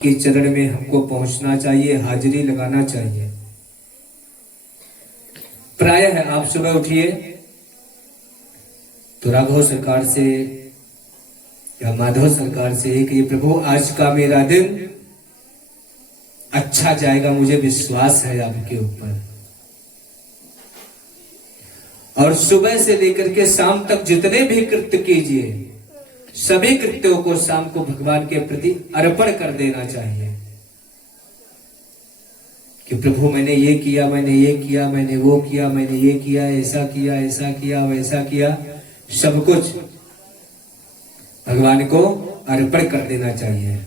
के चरण में हमको पहुंचना चाहिए, हाजिरी लगाना चाहिए। प्रायः है आप सुबह उठिए तो राघव सरकार से या माधव सरकार से कि प्रभु आज का मेरा दिन अच्छा जाएगा, मुझे विश्वास है आपके ऊपर। और सुबह से लेकर के शाम तक जितने भी कृत्य कीजिए, सभी कृत्यों को शाम को भगवान के प्रति अर्पण कर देना चाहिए कि प्रभु मैंने ये किया, मैंने ये किया, मैंने वो किया, मैंने ये किया, ऐसा किया, ऐसा किया, वैसा किया, सब कुछ भगवान को अर्पण कर देना चाहिए।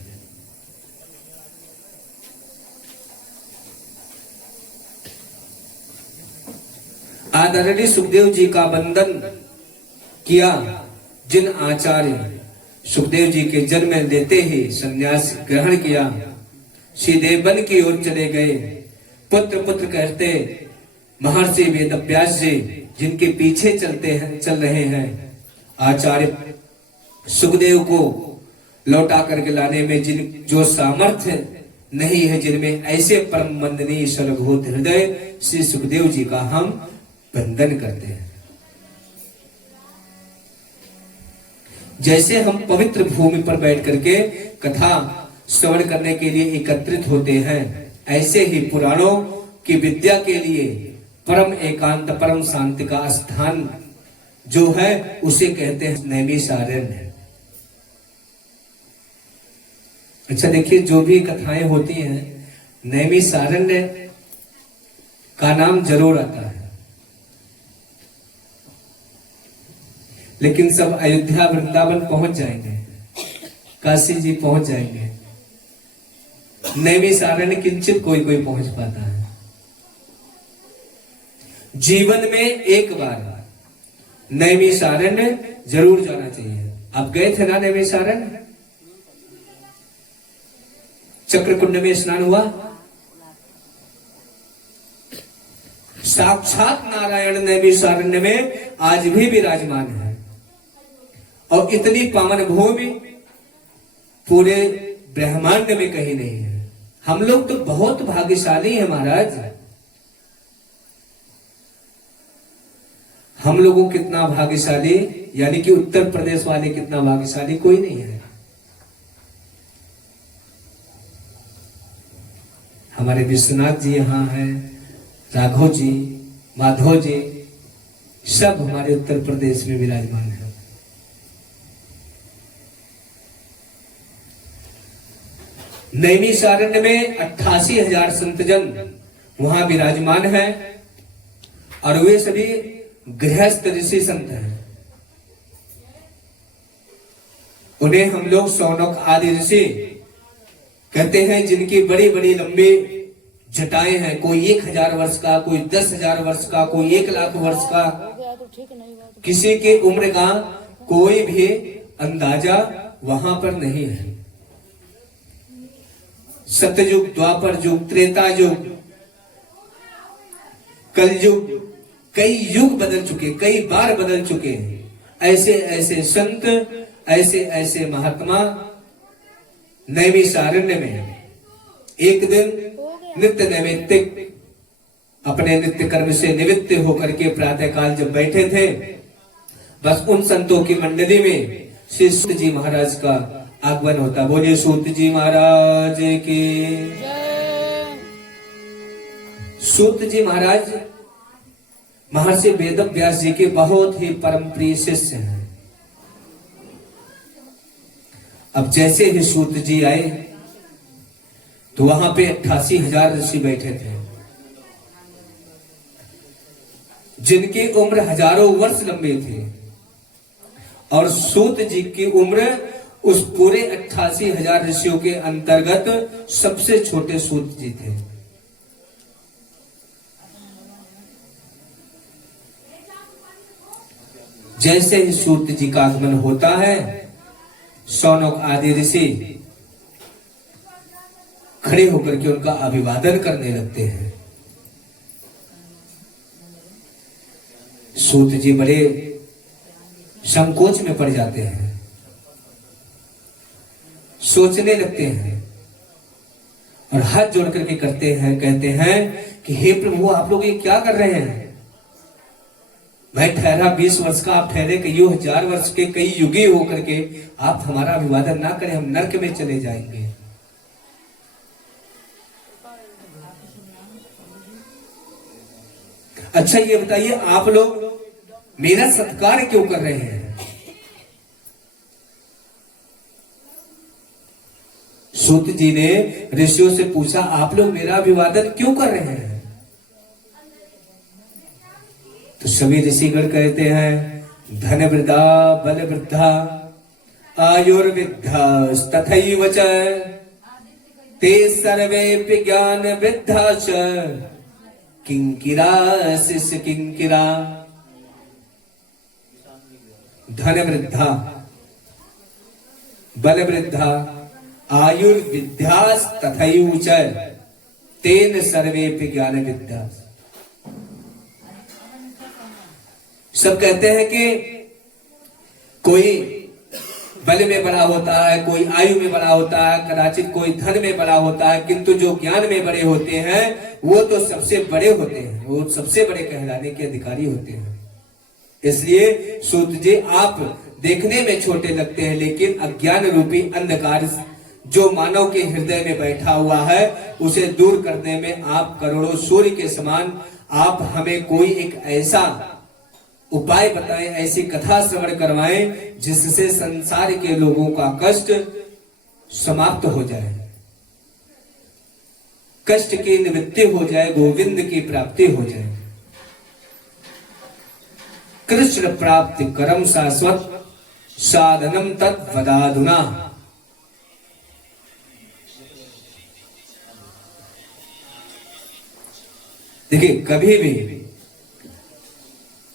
आदरणीय सुखदेव जी का वंदन किया जिन आचार्य सुखदेव जी के जन्म लेते ही संन्यास ग्रहण किया, सीधे वन की ओर चले गए। पुत्र पुत्र कहते महर्षि वेदव्यास जी जिनके पीछे चल रहे हैं, आचार्य सुखदेव को लौटा करके लाने में जो सामर्थ्य नहीं है, जिनमें ऐसे परम वंदनीय सर्वभूत हृदय श्री सुखदेव जी का हम वंदन करते हैं। जैसे हम पवित्र भूमि पर बैठ करके कथा श्रवण करने के लिए एकत्रित होते हैं, ऐसे ही पुराणों की विद्या के लिए परम एकांत, परम शांति का स्थान जो है उसे कहते हैं नैमिषारण्य। अच्छा देखिए, जो भी कथाएं होती हैं नैमिषारण्य का नाम जरूर आता है, लेकिन सब अयोध्या वृंदावन पहुंच जाएंगे, काशी जी पहुंच जाएंगे, नैमिषारण्य किंचित कोई पहुंच पाता है। जीवन में एक बार नैमिषारण्य जरूर जाना चाहिए। आप गए थे ना नैमिषारण्य? चक्रकुंड में स्नान हुआ, साक्षात नारायण नैमिषारण्य में आज भी विराजमान है। और इतनी पावन भूमि पूरे ब्रह्मांड में कहीं नहीं है। हम लोग तो बहुत भाग्यशाली हैं महाराज। हम लोगों कितना भाग्यशाली, यानी कि उत्तर प्रदेश वाले कितना भाग्यशाली, कोई नहीं है। हमारे विश्वनाथ जी यहाँ हैं, राघव जी, माधव जी, सब हमारे उत्तर प्रदेश में विराजमान है। नैमिषारण्य में 88,000 संतजन वहां विराजमान है और वे सभी गृहस्थ ऋषि संत हैं। उन्हें हम लोग शौनक आदि ऋषि कहते हैं, जिनकी बड़ी बड़ी लंबी जटाएं हैं। कोई 1,000 वर्ष का, कोई 10,000 वर्ष का, कोई 1,00,000 वर्ष का। किसी की उम्र का कोई भी अंदाजा वहां पर नहीं है। सतयुग, द्वापर युग, त्रेता युग, कलयुग, कई युग बदल चुके, कई बार बदल चुके हैं। ऐसे ऐसे संत, ऐसे ऐसे महात्मा नैमिषारण्य में एक दिन नित्य नैमित्तिक अपने नित्य कर्म से निवृत्त होकर के प्रातः काल जब बैठे थे, बस उन संतों की मंडली में श्री सूत जी महाराज का आगमन होता। बोलिए सूत जी महाराज की। सूत जी महाराज महर्षि वेदव्यास जी के बहुत ही परम प्रिय शिष्य हैं। अब जैसे ही सूत जी आए तो वहां पे 88,000 ऋषि बैठे थे, जिनकी उम्र हजारों वर्ष लंबी थी। और सूत जी की उम्र उस पूरे 88,000 ऋषियों के अंतर्गत सबसे छोटे सूत जी थे। जैसे ही सूत जी का आगमन होता है, शौनक आदि ऋषि खड़े होकर के उनका अभिवादन करने लगते हैं। सूत जी बड़े संकोच में पड़ जाते हैं, सोचने लगते हैं और हाथ जोड़ करके करते हैं, कहते हैं कि हे प्रभु, आप लोग ये क्या कर रहे हैं? मैं ठहरा 20 वर्ष का, आप ठहरे कईयों हजार वर्ष के, कई युगी होकर के आप हमारा अभिवादन ना करें, हम नरक में चले जाएंगे। अच्छा ये बताइए, आप लोग मेरा सत्कार क्यों कर रहे हैं? सूत जी ने ऋषियों से पूछा, आप लोग मेरा अभिवादन क्यों कर रहे हैं? तो सभी ऋषिगण कहते हैं, धन वृद्धा बल वृद्धा आयुर्वृद्धा तथैव च ते सर्वे ज्ञान वृद्धा च किंकिरा शिष्य किंकिरा। धन वृद्धा बल वृद्धा आयुर्विद्या तथैव च तेन सर्वे ज्ञान विद्या। सब कहते हैं कि कोई बल में बड़ा होता है, कोई आयु में बड़ा होता है, कदाचित कोई धन में बड़ा होता है, किंतु जो ज्ञान में बड़े होते हैं वो तो सबसे बड़े होते हैं, वो सबसे बड़े कहलाने के अधिकारी होते हैं। इसलिए सूत जी, आप देखने में छोटे लगते हैं, लेकिन अज्ञान रूपी अंधकार जो मानव के हृदय में बैठा हुआ है उसे दूर करने में आप करोड़ों सूर्य के समान। आप हमें कोई एक ऐसा उपाय बताएं, ऐसी कथा श्रवण करवाएं जिससे संसार के लोगों का कष्ट समाप्त हो जाए, कष्ट की निवृत्ति हो जाए, गोविंद की प्राप्ति हो जाए। कृष्ण प्राप्ति करम शाश्वत साधनम तत् वदाधुना। देखिए, कभी भी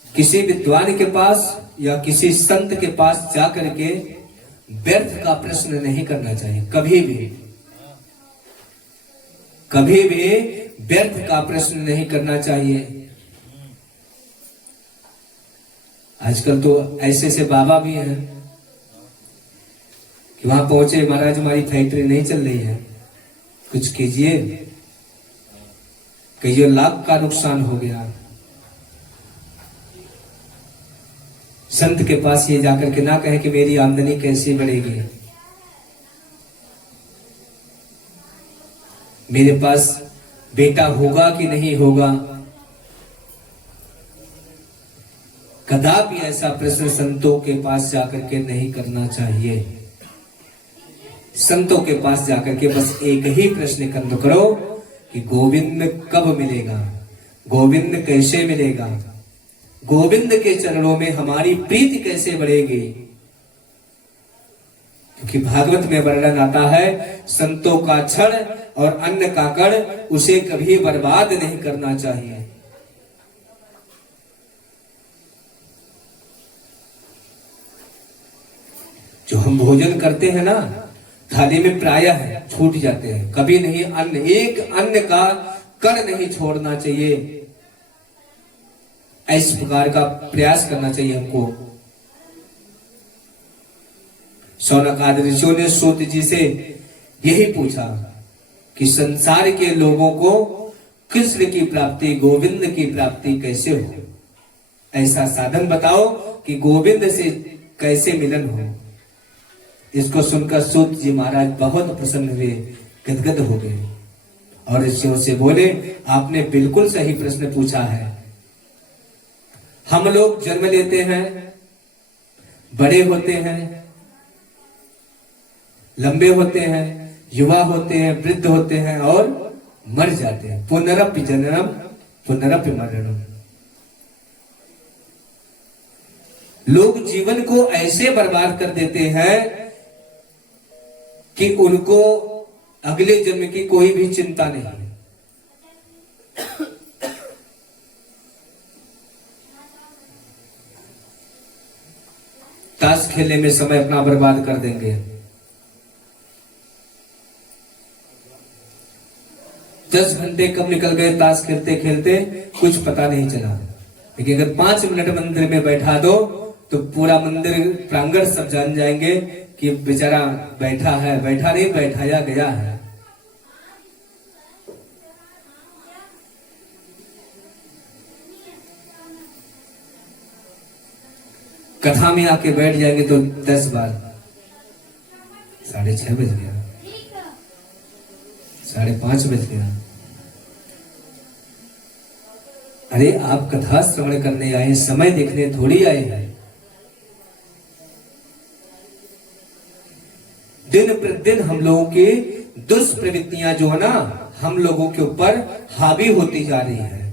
किसी विद्वान के पास या किसी संत के पास जाकर के व्यर्थ का प्रश्न नहीं करना चाहिए। कभी भी व्यर्थ का प्रश्न नहीं करना चाहिए। आजकल तो ऐसे से बाबा भी हैं कि वहां पहुंचे, महाराज हमारी फैक्ट्री नहीं चल रही है, कुछ कीजिए, कईयों लाख का नुकसान हो गया। संत के पास ये जाकर के ना कहे कि मेरी आमदनी कैसे बढ़ेगी, मेरे पास बेटा होगा कि नहीं होगा। कदापि ऐसा प्रश्न संतों के पास जाकर के नहीं करना चाहिए। संतों के पास जाकर के बस एक ही प्रश्न करो कि गोविंद कब मिलेगा, गोविंद कैसे मिलेगा, गोविंद के चरणों में हमारी प्रीति कैसे बढ़ेगी। क्योंकि भागवत में वर्णन आता है, संतों का क्षण और अन्न का कण उसे कभी बर्बाद नहीं करना चाहिए। जो हम भोजन करते हैं ना, थाली में प्रायः छूट जाते हैं, कभी नहीं अन्न, एक अन्न का कण नहीं छोड़ना चाहिए। इस प्रकार का प्रयास करना चाहिए हमको। शौनक आदि ऋषियों ने सूत जी से यही पूछा कि संसार के लोगों को कृष्ण की प्राप्ति, गोविंद की प्राप्ति कैसे हो, ऐसा साधन बताओ कि गोविंद से कैसे मिलन हो। इसको सुनकर सूत जी महाराज बहुत प्रसन्न हुए, गदगद हो गए और ऋषियों से बोले, आपने बिल्कुल सही प्रश्न पूछा है। हम लोग जन्म लेते हैं, बड़े होते हैं, लंबे होते हैं, युवा होते हैं, वृद्ध होते हैं और मर जाते हैं। पुनरपि जननम पुनरपि मरणम। लोग जीवन को ऐसे बर्बाद कर देते हैं कि उनको अगले जन्म की कोई भी चिंता नहीं। ताश खेलने में समय अपना बर्बाद कर देंगे। 10 घंटे कब निकल गए ताश खेलते खेलते कुछ पता नहीं चला। लेकिन अगर 5 मिनट मंदिर में बैठा दो तो पूरा मंदिर प्रांगण सब जान जाएंगे कि बेचारा बैठा है, बैठा नहीं बैठाया गया है। कथा में आके बैठ जाएंगे तो 10 बार 6:30 बज गया, 5:30 बज गया। अरे आप कथा श्रवण करने आए, समय देखने थोड़ी आए हैं। दिन प्रतिदिन हम लोगों के दुष्प्रवृत्तियां जो है ना, हम लोगों के ऊपर हावी होती जा रही है।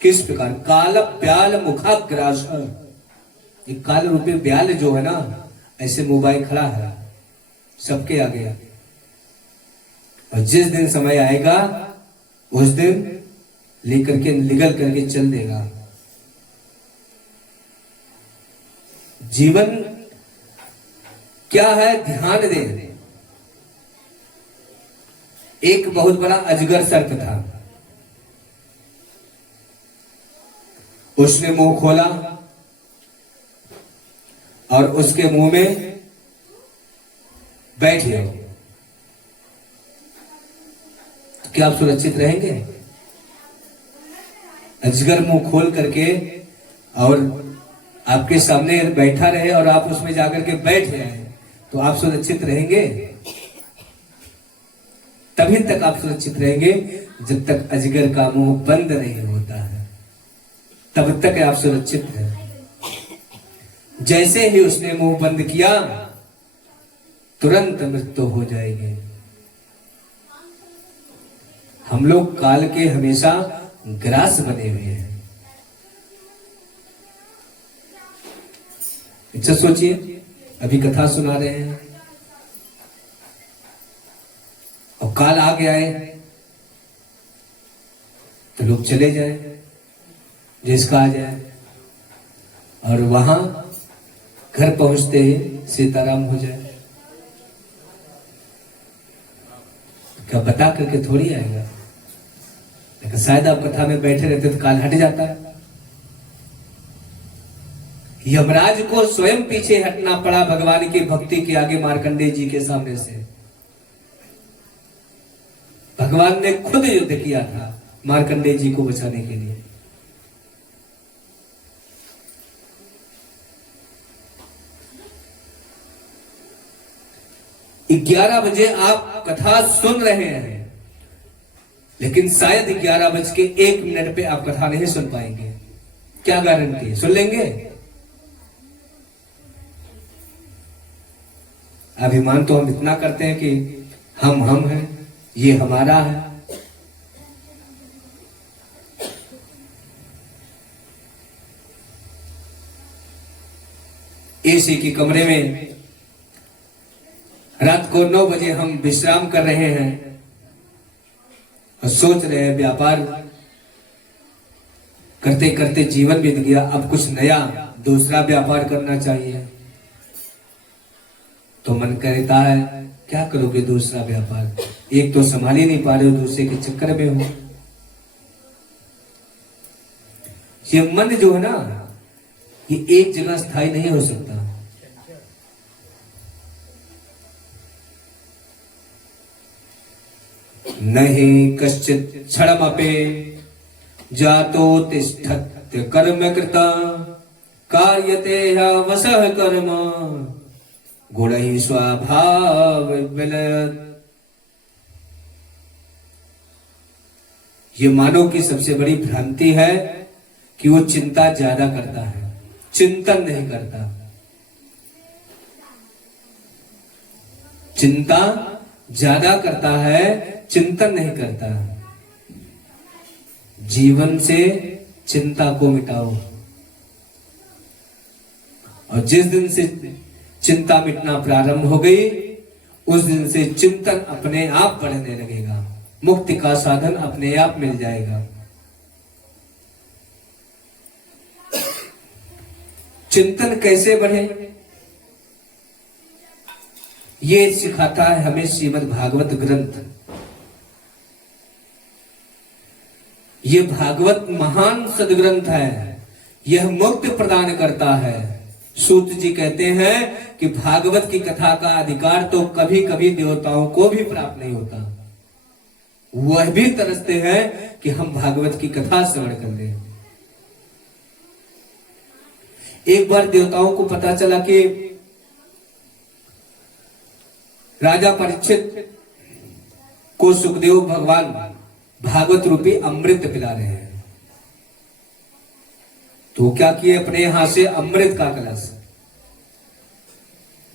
किस प्रकार? काल ब्याल मुखाग्रास, ये काल रूपी ब्याल जो है ना, ऐसे मोबाइल खड़ा है सबके आगे, और जिस दिन समय आएगा उस दिन लेकर के निगल करके चल देगा। जीवन क्या है? ध्यान दें। एक बहुत बड़ा अजगर सर्प था, उसने मुंह खोला और उसके मुंह में बैठ गया। तो क्या आप सुरक्षित रहेंगे? अजगर मुंह खोल करके और आपके सामने बैठा रहे और आप उसमें जाकर के बैठ जाए, तो आप सुरक्षित रहेंगे? तभी तक आप सुरक्षित रहेंगे जब तक अजगर का मुंह बंद नहीं होता है, तब तक आप सुरक्षित हैं। जैसे ही उसने मुंह बंद किया, तुरंत मृत्यु हो जाएगी। हम लोग काल के हमेशा ग्रास बने हुए हैं। अच्छा सोचिए, अभी कथा सुना रहे हैं और काल आ गया है, तो लोग चले जाए, जिसका आ जाए, और वहां घर पहुंचते ही सीताराम हो जाए। क्या बता करके थोड़ी आएगा, लेकिन शायद आप कथा में बैठे रहते तो काल हट जाता है। यमराज को स्वयं पीछे हटना पड़ा भगवान की भक्ति के आगे, मार्कंडेय जी के सामने से। भगवान ने खुद युद्ध किया था मार्कंडेय जी को बचाने के लिए। 11 बजे आप कथा सुन रहे हैं, लेकिन शायद 11:01 पे आप कथा नहीं सुन पाएंगे। क्या गारंटी है? सुन लेंगे? अभिमान तो हम इतना करते हैं कि हम हैं, ये हमारा है। एसी के कमरे में रात को 9 बजे हम विश्राम कर रहे हैं और सोच रहे हैं, व्यापार करते करते जीवन बीत गया, अब कुछ नया दूसरा व्यापार करना चाहिए। तो मन कहता है, क्या करोगे दूसरा व्यापार? एक तो संभाल ही नहीं पा रहे हो, दूसरे के चक्कर में हो। ये मन जो है ना, ये एक जगह स्थायी नहीं हो सकता। नहीं कश्चित क्षणमपि जातो तिष्ठत्य कर्म कृता कार्यते वसः कर्म गुणैः स्वभाव विलयत्। ये मानव की सबसे बड़ी भ्रांति है कि वो चिंता ज्यादा करता है, चिंतन नहीं करता। चिंता ज्यादा करता है, चिंतन नहीं करता। जीवन से चिंता को मिटाओ, और जिस दिन से चिंता मिटना प्रारंभ हो गई, उस दिन से चिंतन अपने आप बढ़ने लगेगा, मुक्ति का साधन अपने आप मिल जाएगा। चिंतन कैसे बढ़े, ये सिखाता है हमें श्रीमद् भागवत ग्रंथ। ये भागवत महान सदग्रंथ है, यह मुक्ति प्रदान करता है। सूत जी कहते हैं कि भागवत की कथा का अधिकार तो कभी कभी देवताओं को भी प्राप्त नहीं होता। वह भी तरसते हैं कि हम भागवत की कथा श्रवण कर लें। एक बार देवताओं को पता चला कि राजा परीक्षित को सुखदेव भगवान भागवत रूपी अमृत पिला रहे हैं। तो क्या किए, अपने यहां से अमृत का कलश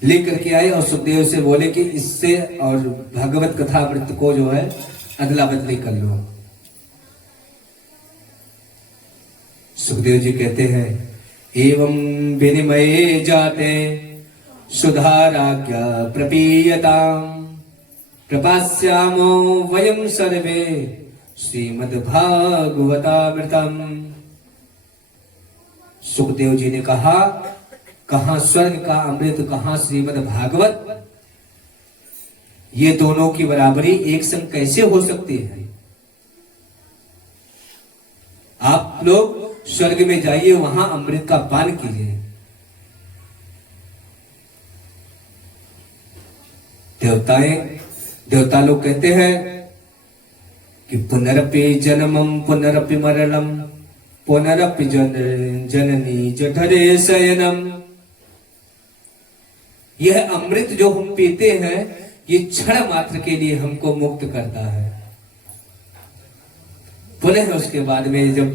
लेकर के आए और सुखदेव से बोले कि इससे और भागवत कथा अमृत को जो है अदला बदली कर लो। सुखदेव जी कहते हैं, एवं विनिमये जाते सुधाराज्ञा प्रपीयताम् प्रपास्यामो वयं सर्वे श्रीमद्भागवतामृतम्। सुखदेव जी ने कहा, कहां स्वर्ग का अमृत, कहां श्रीमद् भागवत, ये दोनों की बराबरी एक संग कैसे हो सकती है। आप लोग स्वर्ग में जाइए, वहां अमृत का पान कीजिए। देवता लोग कहते हैं कि पुनरपि जन्मम पुनरपि मरणम पुनरपि जननी जठरे शयनम। यह अमृत जो हम पीते हैं, ये क्षण मात्र के लिए हमको मुक्त करता है। पुनः उसके बाद में जब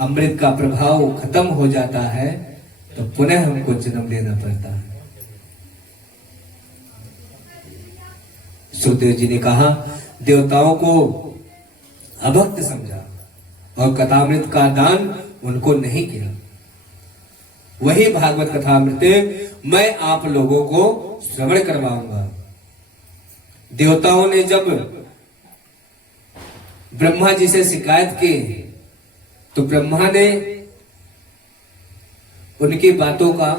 अमृत का प्रभाव खत्म हो जाता है तो पुनः हमको जन्म लेना पड़ता है। सुखदेव जी ने कहा, देवताओं को अभक्त समझा और कथामृत का दान उनको नहीं किया। वही भागवत कथामृत मैं आप लोगों को श्रवण करवाऊंगा। देवताओं ने जब ब्रह्मा जी से शिकायत की तो ब्रह्मा ने उनकी बातों का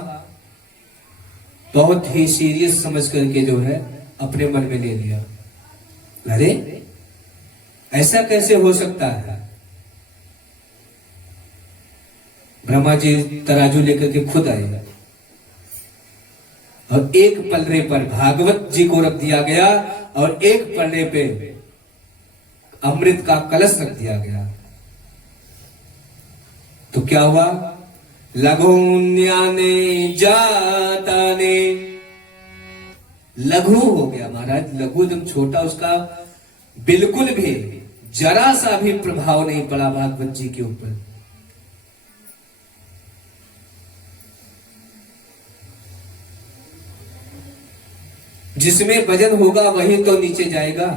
बहुत ही सीरियस समझ करके जो है अपने मन में ले लिया। अरे ऐसा कैसे हो सकता है। ब्रह्मा जी तराजू लेकर के खुद आए और एक पलड़े पर भागवत जी को रख दिया गया और एक पलड़े पे अमृत का कलश रख दिया गया। तो क्या हुआ, लघुन्याने जाताने, लघु हो गया महाराज। लघु एकदम छोटा, उसका बिल्कुल भी जरा सा भी प्रभाव नहीं पड़ा भागवत जी के ऊपर। जिसमें वजन होगा वही तो नीचे जाएगा।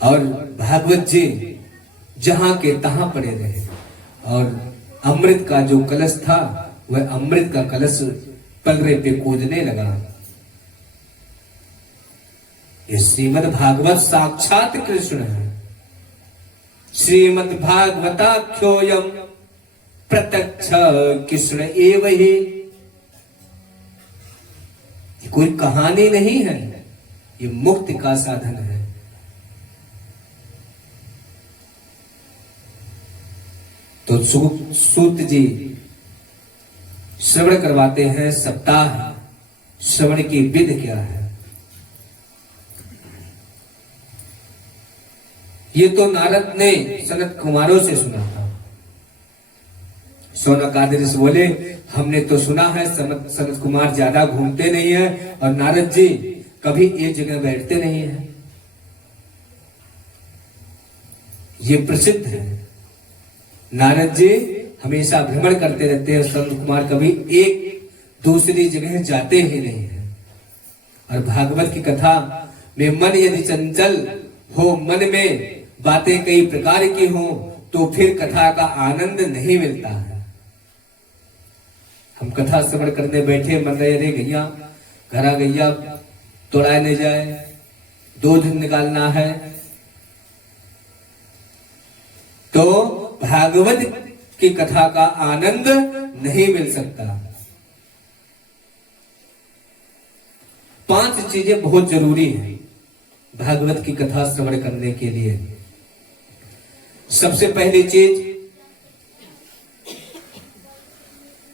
और भागवत जी जहां के तहां पड़े रहे और अमृत का जो कलश था वह अमृत का कलश पलड़े पे कूदने लगा। ये श्रीमद् भागवत साक्षात कृष्ण है। श्रीमद् भागवताख्योयम प्रत्यक्ष कृष्ण एव ही। कोई कहानी नहीं है, ये मुक्ति का साधन है। तो सूत जी श्रवण करवाते हैं, सप्ताह श्रवण की विधि क्या है। ये तो नारद ने सनत कुमारों से सुना था। सौनक आदि ऋषि बोले, हमने तो सुना है, सनत कुमार ज्यादा घूमते नहीं है और नारद जी कभी एक जगह बैठते नहीं है। ये प्रसिद्ध है। नारद जी हमेशा भ्रमण करते रहते हैं, सनत कुमार कभी एक दूसरी जगह जाते ही नहीं है। और भागवत की कथा में मन यदि चंचल हो, मन में बातें कई प्रकार की हो, तो फिर कथा का आनंद नहीं मिलता है। हम कथा श्रवण करने बैठे, मन रहे अरे गैया घरा गैया तोड़ाए नहीं जाए, दूध निकालना है। तो भागवत की कथा का आनंद नहीं मिल सकता। 5 चीजें बहुत जरूरी हैं भागवत की कथा श्रवण करने के लिए। सबसे पहली चीज,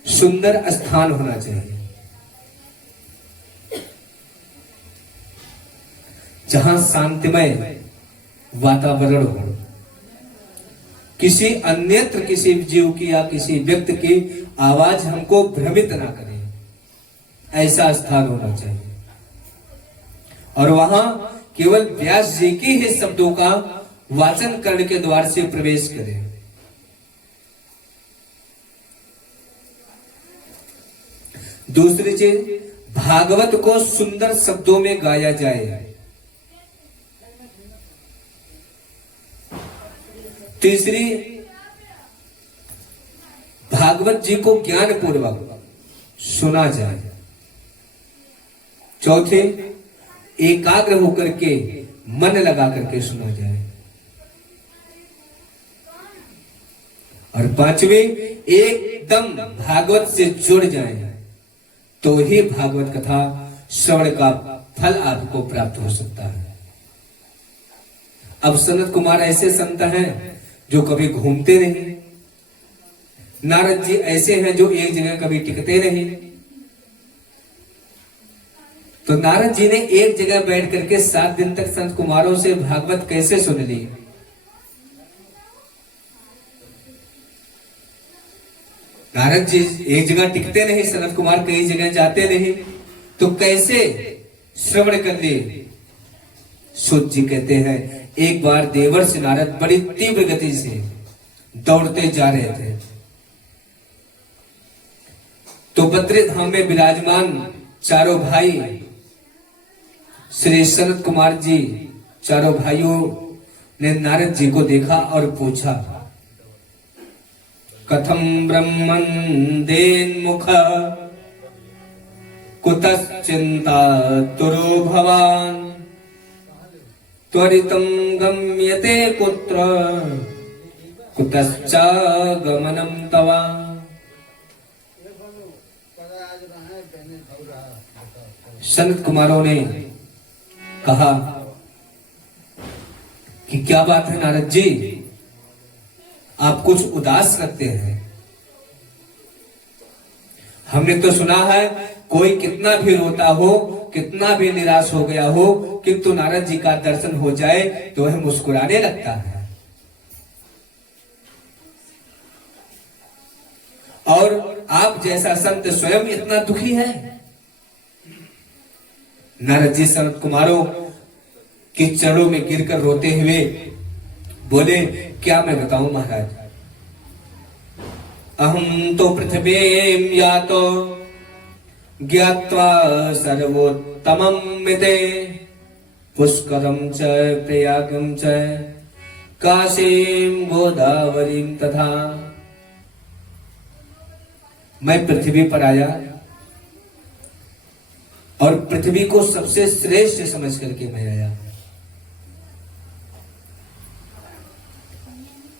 सुंदर स्थान होना चाहिए जहां शांतिमय वातावरण हो। किसी अन्यत्र किसी जीव की या किसी व्यक्ति की आवाज हमको भ्रमित ना करे, ऐसा स्थान होना चाहिए। और वहां केवल व्यास जी की ही शब्दों का वाचन करने के द्वार से प्रवेश करें। दूसरी चीज, भागवत को सुंदर शब्दों में गाया जाए। तीसरी, भागवत जी को ज्ञान पूर्वक सुना जाए। चौथे, एकाग्र होकर के मन लगा करके सुना जाए। और पांचवी, एकदम भागवत से जुड़ जाए तो ही भागवत कथा श्रवण का फल आपको प्राप्त हो सकता है। अब सनत कुमार ऐसे संत हैं जो कभी घूमते नहीं, नारद जी ऐसे हैं जो एक जगह कभी टिकते नहीं। तो नारद जी ने एक जगह बैठ करके 7 दिन तक संत कुमारों से भागवत कैसे सुन ली? नारद जी एक जगह टिकते नहीं, सनत कुमार कई जगह जाते नहीं, तो कैसे श्रवण कर लिए? सूत जी कहते हैं, एक बार देवर्षि नारद बड़ी तीव्र गति से दौड़ते जा रहे थे, तो बद्री धाम में विराजमान चारों भाई श्री सनत कुमार जी, चारों भाइयों ने नारद जी को देखा और पूछा, कथम ब्रह्मन देन्मुख कुतश्चिंता तुरो भवान त्वरितं गम्यते कुत्र कुतश्चागमनं तवा। सनत कुमारों ने कहा कि क्या बात है नारद जी, आप कुछ उदास लगते हैं। हमने तो सुना है कोई कितना भी रोता हो, कितना भी निराश हो गया हो, किंतु नारद जी का दर्शन हो जाए तो वह मुस्कुराने लगता है। और आप जैसा संत स्वयं इतना दुखी है। नारद जी सनत कुमारों के चरणों में गिरकर रोते हुए बोले, क्या मैं बताऊं महाराज, अहम तो पृथ्वीं यातो ज्ञात्वा सर्वोत्तमं मिते पुष्करं च प्रयागं च काशीं गोदावरीं तथा। मैं पृथ्वी पर आया और पृथ्वी को सबसे श्रेष्ठ समझ करके मैं आया।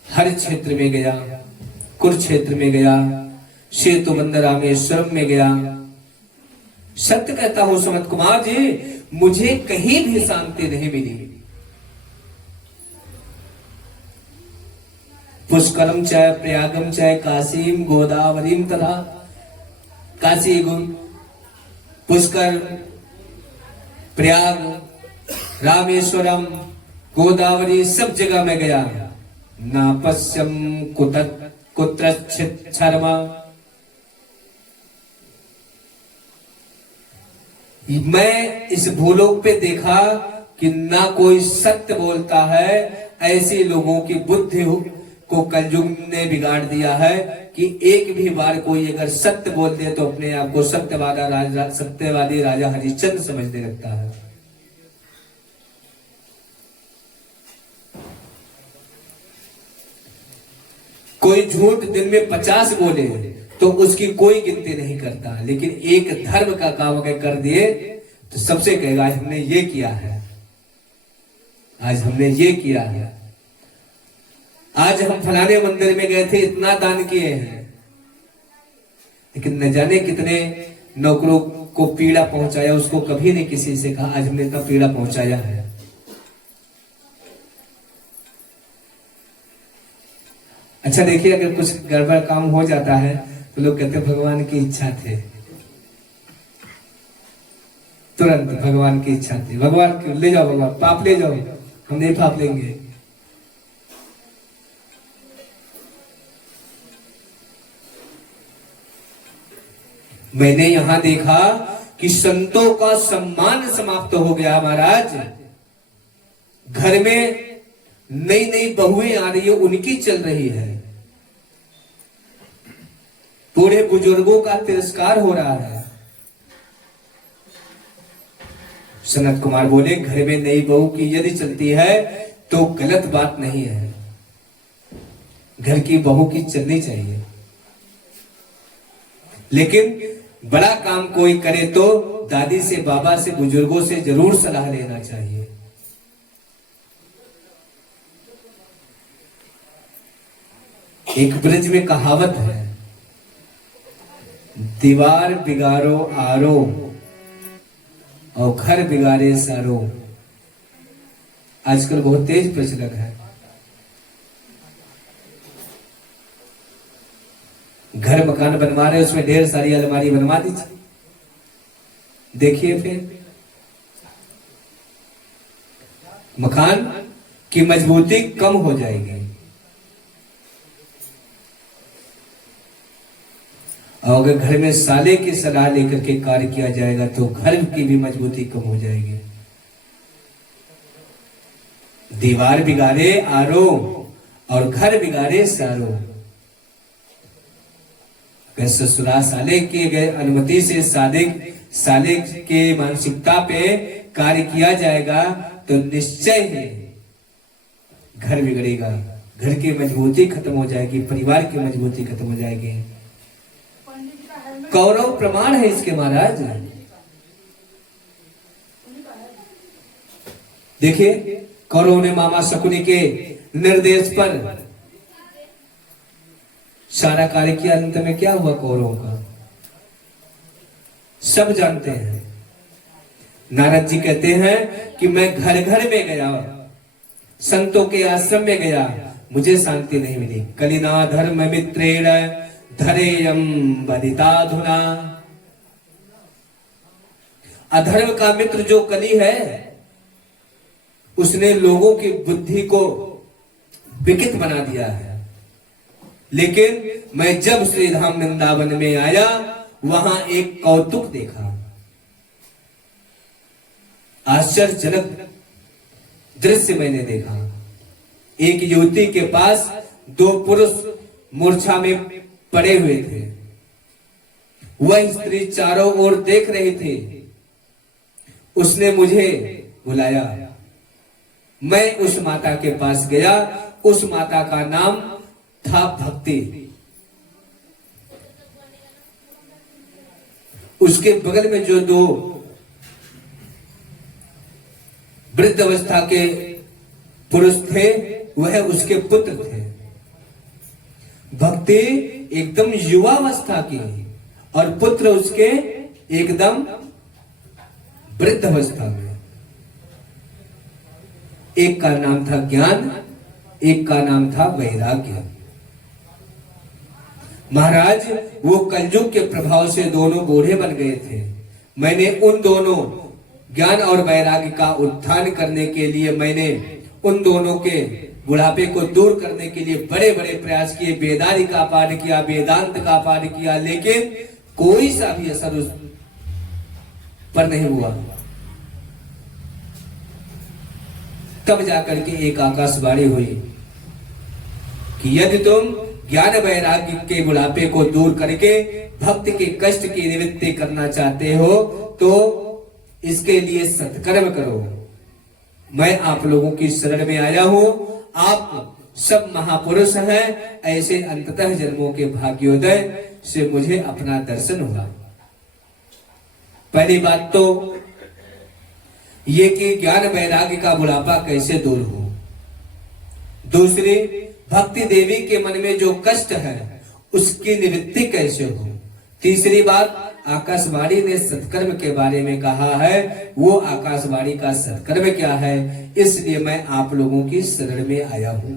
हर क्षेत्र में गया, कुरुक्षेत्र में गया, सेतुबंध रामेश्वरम में गया। सत्य कहता हूं सनत कुमार जी, मुझे कहीं भी शांति नहीं मिली। पुष्करम चाय प्रयागम चाय काशीम गोदावरीम तथा। काशी पुष्कर, प्रयाग, रामेश्वरम, गोदावरी सब जगह में गया। नापस्यम कुत्रचित् शर्मा, मैं इस भूलोक पे देखा कि ना कोई सत्य बोलता है। ऐसे लोगों की बुद्धि को कलयुग ने बिगाड़ दिया है कि एक भी बार कोई अगर सत्य बोल दे तो अपने आप को सत्यवादी राजा हरिश्चंद्र समझने लगता है। कोई झूठ दिन में 50 बोले तो उसकी कोई गिनती नहीं करता, लेकिन एक धर्म का काम अगर कर दिए तो सबसे कहेगा आज हमने ये किया है, आज हमने ये किया है, आज हम फलाने मंदिर में गए थे, इतना दान किए हैं। लेकिन न जाने कितने नौकरों को पीड़ा पहुंचाया, उसको कभी नहीं किसी से कहा आज हमने इतना पीड़ा पहुंचाया है। अच्छा देखिए, अगर कुछ गड़बड़ काम हो जाता है तो लोग कहते भगवान की इच्छा थे, तुरंत भगवान की इच्छा थी। भगवान ले जाओ, भगवान पाप ले जाओ, हम नहीं पाप लेंगे। मैंने यहां देखा कि संतों का सम्मान समाप्त हो गया महाराज। घर में नई नई बहुएं आ रही है, उनकी चल रही है। बूढ़े बुजुर्गों का तिरस्कार हो रहा है। सनत कुमार बोले, घर में नई बहू की यदि चलती है तो गलत बात नहीं है, घर की बहू की चलनी चाहिए। लेकिन बड़ा काम कोई करे तो दादी से, बाबा से, बुजुर्गों से जरूर सलाह लेना चाहिए। एक ब्रज में कहावत है, दीवार बिगाड़ो आरो और घर बिगाड़े सारो। आजकल बहुत तेज प्रचलन है। घर मकान बनवा रहे, उसमें ढेर सारी अलमारी बनवा दीजिए। देखिए फिर मकान की मजबूती कम हो जाएगी और अगर घर में साले की सलाह लेकर के कार्य किया जाएगा तो घर की भी मजबूती कम हो जाएगी। दीवार बिगाड़े आरो और घर बिगाड़े सारो। अगर ससुराल साले की अनुमति से साले के मानसिकता पे कार्य किया जाएगा तो निश्चय ही घर बिगड़ेगा, घर की मजबूती खत्म हो जाएगी, परिवार की मजबूती खत्म हो जाएगी। कौरव प्रमाण है इसके महाराज। देखिए कौरव ने मामा शकुनी के निर्देश पर सारा कार्य किया। अंत में क्या हुआ कौरवों का सब जानते हैं। नारद जी कहते हैं कि मैं घर घर में गया, संतों के आश्रम में गया, मुझे शांति नहीं मिली। कलिना धर्म मित्रेण धरेयम बदिताधुना। अधर्म का मित्र जो कली है उसने लोगों की बुद्धि को विकृत बना दिया है। लेकिन मैं जब श्रीधाम वृंदावन में आया वहां एक कौतुक देखा। आश्चर्यजनक दृश्य मैंने देखा। एक युवती के पास दो पुरुष मूर्छा में पड़े हुए थे। वह स्त्री चारों ओर देख रही थी। उसने मुझे बुलाया। मैं उस माता के पास गया। उस माता का नाम था भक्ति। उसके बगल में जो दो वृद्ध अवस्था के पुरुष थे वह उसके पुत्र थे। भक्ति एकदम युवावस्था की और पुत्र उसके एकदम वृद्ध अवस्था में। एक का नाम था ज्ञान, एक का नाम था वैराग्य। महाराज वो कलयुग के प्रभाव से दोनों बूढ़े बन गए थे। मैंने उन दोनों ज्ञान और वैराग्य का उत्थान करने के लिए, मैंने उन दोनों के बुढ़ापे को दूर करने के लिए बड़े बड़े प्रयास किए। वेदांत का पाठ किया, वेदांत का पाठ किया, लेकिन कोई सा भी असर उस पर नहीं हुआ। तब जाकर के एक आकाशवाणी हुई कि यदि तुम ज्ञान वैराग्य के बुढ़ापे को दूर करके भक्त के कष्ट की निवृत्ति करना चाहते हो तो इसके लिए सत्कर्म करो। मैं आप लोगों की शरण में आया हूं। आप सब महापुरुष हैं। ऐसे अंततः जन्मों के भाग्योदय से मुझे अपना दर्शन हुआ। पहली बात तो ये कि ज्ञान वैराग्य का बुढ़ापा कैसे दूर हो। दूसरी, भक्ति देवी के मन में जो कष्ट है उसकी निवृत्ति कैसे हो। तीसरी बात, आकाशवाणी ने सत्कर्म के बारे में कहा है, वो आकाशवाणी का सत्कर्म क्या है, इसलिए मैं आप लोगों की शरण में आया हूं।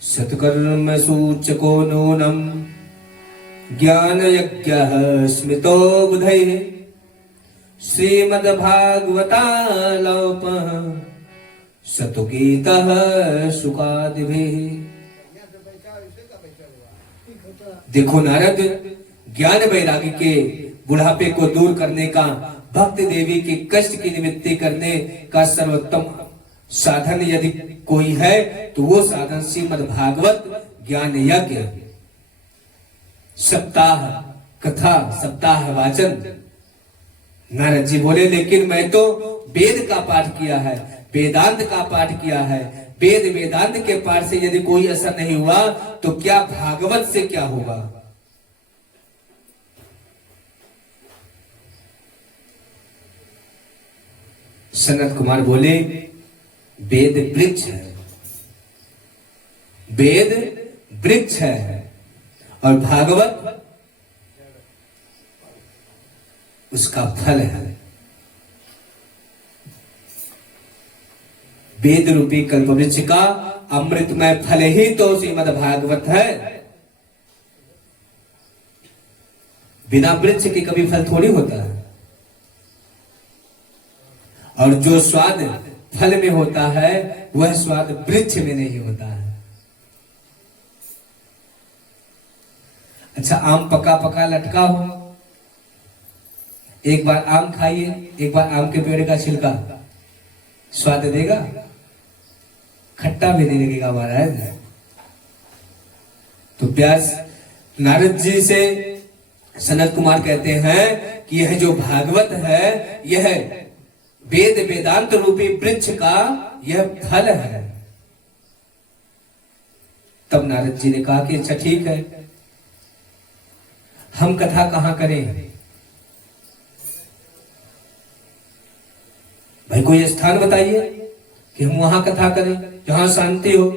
सत्कर्म सूचको नूनम ज्ञान यज्ञः स्मृतो बुधैः श्रीमद्भागवतालोपः सतुगीतः सुखादिभिः। देखो नारद, ज्ञान वैराग्य के बुढ़ापे को दूर करने का, भक्ति देवी के कष्ट की निवृत्ति करने का सर्वोत्तम साधन यदि कोई है तो वो साधन श्रीमद् भागवत ज्ञान यज्ञ, सप्ताह कथा, सप्ताह वाचन। नारद जी बोले लेकिन मैं तो वेद का पाठ किया है, वेदांत का पाठ किया है, वेद वेदांत के पाठ से यदि कोई असर नहीं हुआ तो क्या भागवत से क्या होगा। सनत कुमार बोले वेद वृक्ष है, वेद वृक्ष है और भागवत उसका फल है। वेद रूपी कल्पवृक्ष का अमृतमय फल ही तो श्रीमद् भागवत है। बिना वृक्ष के कभी फल थोड़ी होता है। और जो स्वाद फल में होता है वह स्वाद वृक्ष में नहीं होता है। अच्छा, आम पका पका लटका हो, एक बार आम खाइए, एक बार आम के पेड़ का छिलका, स्वाद देगा? खट्टा भी नहीं लगेगा महाराज। तो व्यास नारद जी से सनत कुमार कहते हैं कि यह जो भागवत है यह वेद वेदांत रूपी वृक्ष का यह फल है। तब नारद जी ने कहा कि अच्छा ठीक है, हम कथा कहां करें? भाई कोई स्थान बताइए कि हम वहां कथा करें जहां शांति हो।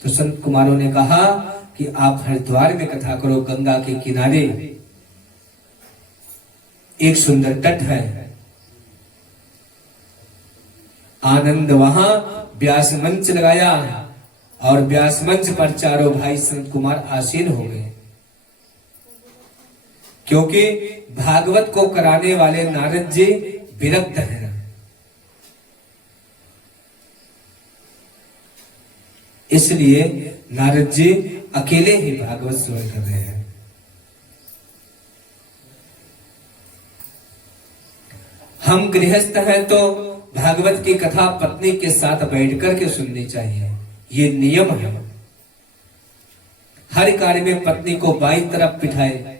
तो संत कुमारों ने कहा कि आप हरिद्वार में कथा करो, गंगा के किनारे एक सुंदर तट है, आनंद वहां व्यास मंच लगाया और व्यास मंच पर चारों भाई संत कुमार आसीन हो गए। क्योंकि भागवत को कराने वाले नारद जी विरक्त हैं। इसलिए नारद जी अकेले ही भागवत श्रवण कर रहे हैं। हम गृहस्थ हैं तो भागवत की कथा पत्नी के साथ बैठकर के सुननी चाहिए, ये नियम है। हर कार्य में पत्नी को बाईं तरफ बिठाए,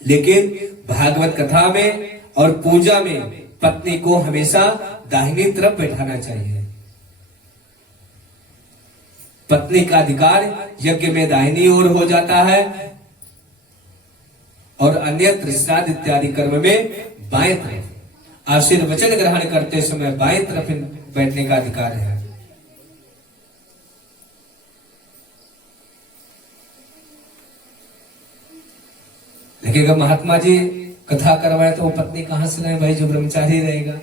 लेकिन भागवत कथा में और पूजा में पत्नी को हमेशा दाहिनी तरफ बैठाना चाहिए। पत्नी का अधिकार यज्ञ में दाहिनी ओर हो जाता है और अन्यत्र श्राद्ध इत्यादि कर्म में बाएं तरफ, आशीर्वचन ग्रहण करते समय बाएं तरफ बैठने का अधिकार है। लेकिन अगर महात्मा जी कथा करवाए तो वो पत्नी कहां से लाए भाई, जो ब्रह्मचारी रहेगा।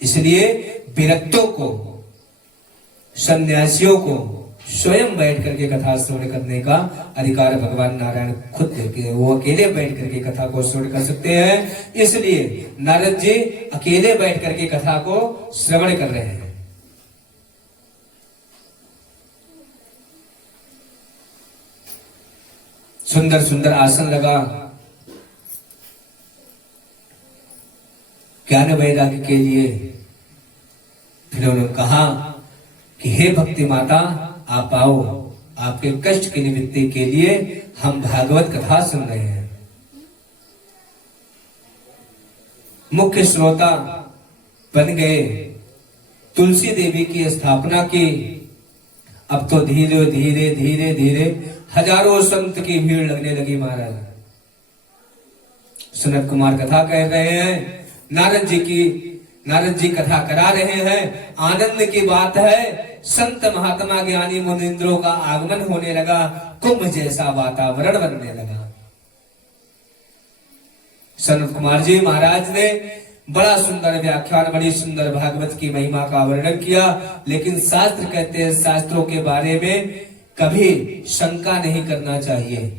इसलिए विरक्तों को, सन्यासियों को स्वयं बैठ करके कथा श्रवण करने का अधिकार भगवान नारायण खुद देके, वो अकेले बैठ करके कथा को श्रवण कर सकते हैं। इसलिए नारद जी अकेले बैठ करके कथा को श्रवण कर रहे हैं। सुंदर सुंदर आसन लगा, ज्ञान वैराग्य के लिए। फिर उन्होंने कहा कि हे भक्ति माता, आप आओ, आपके कष्ट की निवृत्ति के लिए हम भागवत कथा सुन रहे हैं। मुख्य श्रोता बन गए, तुलसी देवी की स्थापना की। अब तो धीरे धीरे धीरे धीरे हजारों संत की भीड़ लगने लगी महाराज। सनत कुमार कथा कह रहे हैं, नारद जी कथा करा रहे हैं। आनंद की बात है, संत महात्मा ज्ञानी मुनिंद्रों का आगमन होने लगा, कुंभ जैसा वातावरण बनने लगा। सनत कुमार जी महाराज ने बड़ा सुंदर व्याख्यान, बड़ी सुंदर भागवत की महिमा का वर्णन किया। लेकिन शास्त्र कहते हैं शास्त्रों के बारे में कभी शंका नहीं करना चाहिए।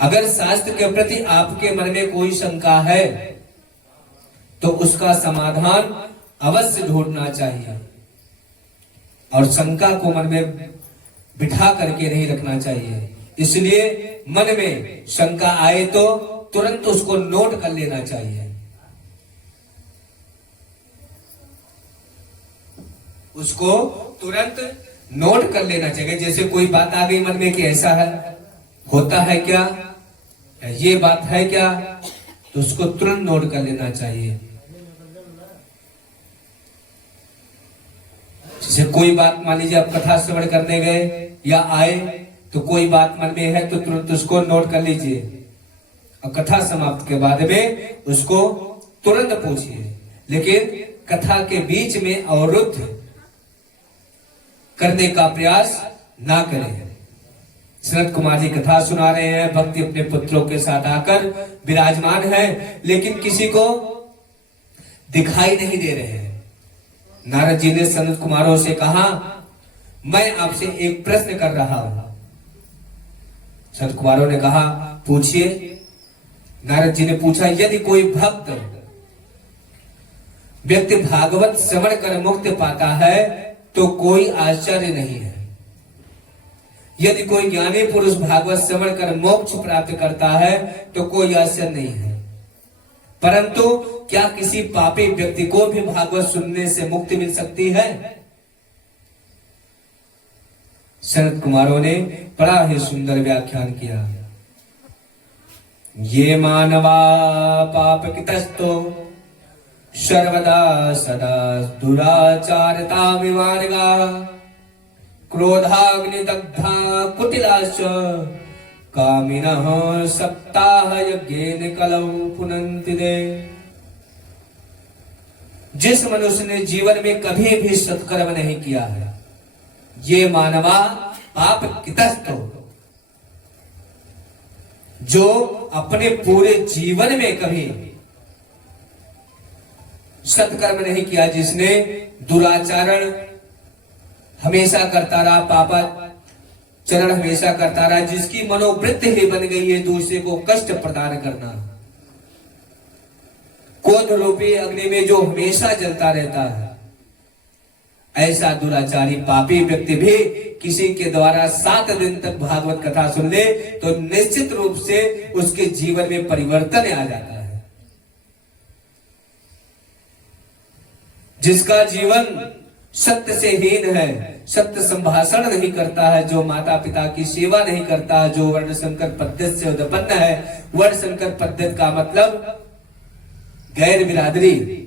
अगर शास्त्र के प्रति आपके मन में कोई शंका है तो उसका समाधान अवश्य ढूंढना चाहिए। और शंका को मन में बिठा करके नहीं रखना चाहिए। इसलिए मन में शंका आए तो तुरंत उसको नोट कर लेना चाहिए। उसको तुरंत नोट कर लेना चाहिए। जैसे कोई बात आ गई मन में कि ऐसा है, होता है क्या, या ये बात है क्या, तो उसको तुरंत नोट कर लेना चाहिए। जैसे कोई बात, मान लीजिए आप कथा श्रवण करने गए या आए, तो कोई बात मन में है तो तुरंत उसको नोट कर लीजिए और कथा समाप्त के बाद में उसको तुरंत पूछिए। लेकिन कथा के बीच में अवरुद्ध करने का प्रयास ना करें। सनत कुमार जी कथा सुना रहे हैं, भक्ति अपने पुत्रों के साथ आकर विराजमान है, लेकिन किसी को दिखाई नहीं दे रहे हैं। नारद जी ने सनत कुमारों से कहा, मैं आपसे एक प्रश्न कर रहा हूं। सनत कुमारों ने कहा, पूछिए। नारद जी ने पूछा, यदि कोई भक्त व्यक्ति भागवत श्रवण कर मुक्ति पाता है तो कोई आश्चर्य नहीं है। यदि कोई ज्ञानी पुरुष भागवत श्रवण कर मोक्ष प्राप्त करता है तो कोई आश्चर्य नहीं है। परंतु क्या किसी पापी व्यक्ति को भी भागवत सुनने से मुक्ति मिल सकती है? सनत कुमारों ने बड़ा ही सुंदर व्याख्यान किया। ये मानवा पाप कितस्तो सर्वदा सदा दुराचारता विवारगा क्रोधाग्निदग्धा कुटिलाश्च कामिनः सप्ताह यज्ञेन कलौ पुनन्ति ते। जिस मनुष्य ने जीवन में कभी भी सत्कर्म नहीं किया है, ये मानवा पाप कितस्तो, जो अपने पूरे जीवन में कभी सत्कर्म नहीं किया, जिसने दुराचरण हमेशा करता रहा, पापाचरण हमेशा करता रहा, जिसकी मनोवृत्ति ही बन गई है दूसरे को कष्ट प्रदान करना, क्रोध रूपी अग्नि में जो हमेशा जलता रहता है, ऐसा दुराचारी पापी व्यक्ति भी किसी के द्वारा 7 दिन तक भागवत कथा सुन ले तो निश्चित रूप से उसके जीवन में परिवर्तन आ जाता है। जिसका जीवन सत्य से हीन है, सत्य संभाषण नहीं करता है, जो माता पिता की सेवा नहीं करता है, जो वर्ण संकर पद्धति से उत्पन्न है। वर्ण संकर पद्धति का मतलब गैर बिरादरी।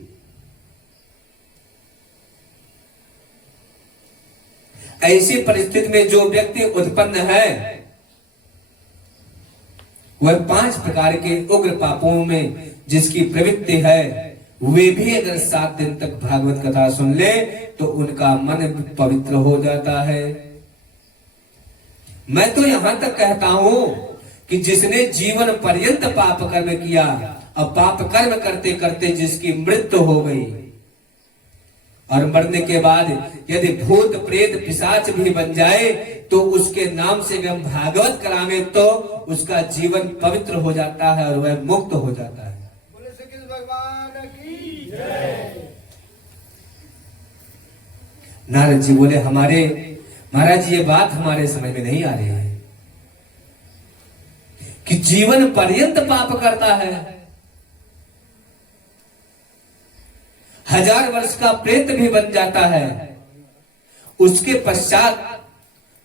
ऐसी परिस्थिति में जो व्यक्ति उत्पन्न है वह 5 प्रकार के उग्र पापों में जिसकी प्रवृत्ति है, वे भी अगर 7 दिन तक भागवत कथा सुन ले तो उनका मन पवित्र हो जाता है। मैं तो यहां तक कहता हूं कि जिसने जीवन पर्यंत पाप कर्म किया, अब पाप कर्म करते करते जिसकी मृत्यु हो गई और मरने के बाद यदि भूत प्रेत पिशाच भी बन जाए तो उसके नाम से हम भागवत करावे तो उसका जीवन पवित्र हो जाता है और वह मुक्त हो जाता है। नारद जी बोले, हमारे महाराज ये बात हमारे समझ में नहीं आ रही है कि जीवन पर्यंत पाप करता है, 1000 वर्ष का प्रेत भी बन जाता है, उसके पश्चात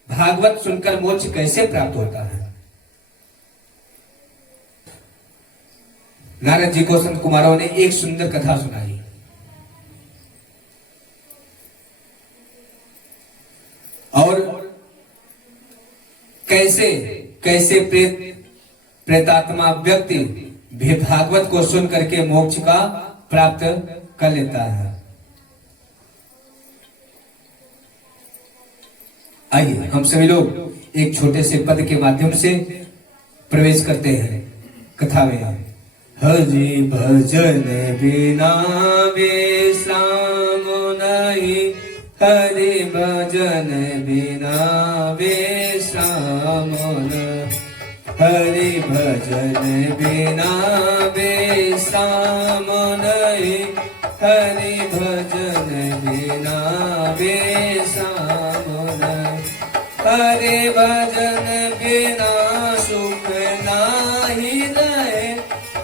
भागवत सुनकर मोक्ष कैसे प्राप्त होता है? नारद जी को संत कुमारों ने एक सुंदर कथा सुनाई। और कैसे कैसे प्रेतात्मा व्यक्ति भी भागवत को सुन करके मोक्ष का प्राप्त कर लेता है। आइए हम सभी लोग एक छोटे से पद के माध्यम से प्रवेश करते हैं कथा में। हरि भजन बिना विश्राम नहीं, हरि भजन बिना विश्राम नहीं, हरि भजन बिना विश्राम नहीं, हरि भजन बिना विश्राम नहीं, हरि भजन बिना सुख नाही रहे,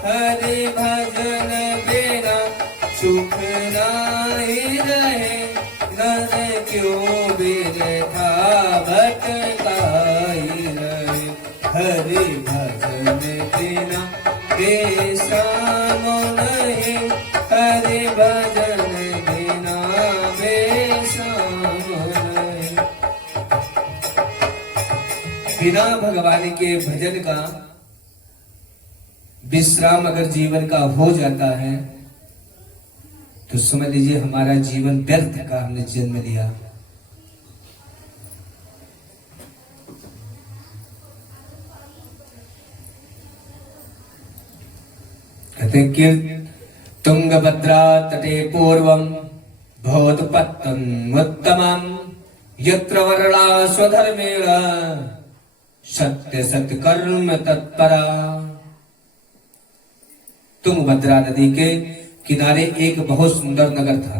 हरि भजन बिना सुख नाही रहे, नर क्यों बिरथा भटकाई रहे, हरि भजन बिना बेसाम नहीं, हरि भजन बिना बेसाम नहीं। बिना भगवान के भजन का विश्राम अगर जीवन का हो जाता है तो समझ लीजिए हमारा जीवन व्यर्थ का हमने जन्म लिया। कहते कि तुंगभद्रा तटे पूर्वम भवत्पत्तम् उत्तमम् यत्र वर्णा स्वधर्मेण सत्य सत्य कर्म तत्परा। तुंगभद्रा नदी के किनारे एक बहुत सुंदर नगर था।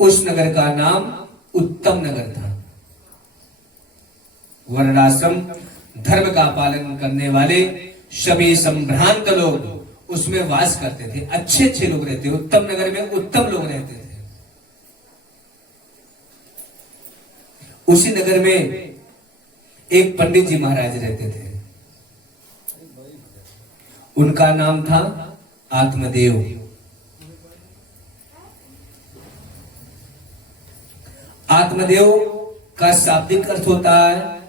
उस नगर का नाम उत्तम नगर था। वर्णाश्रम धर्म का पालन करने वाले सभी संभ्रांत लोग उसमें वास करते थे। अच्छे अच्छे लोग रहते, उत्तम नगर में उत्तम लोग रहते थे। उसी नगर में एक पंडित जी महाराज रहते थे। उनका नाम था आत्मदेव। आत्मदेव का शाब्दिक अर्थ होता है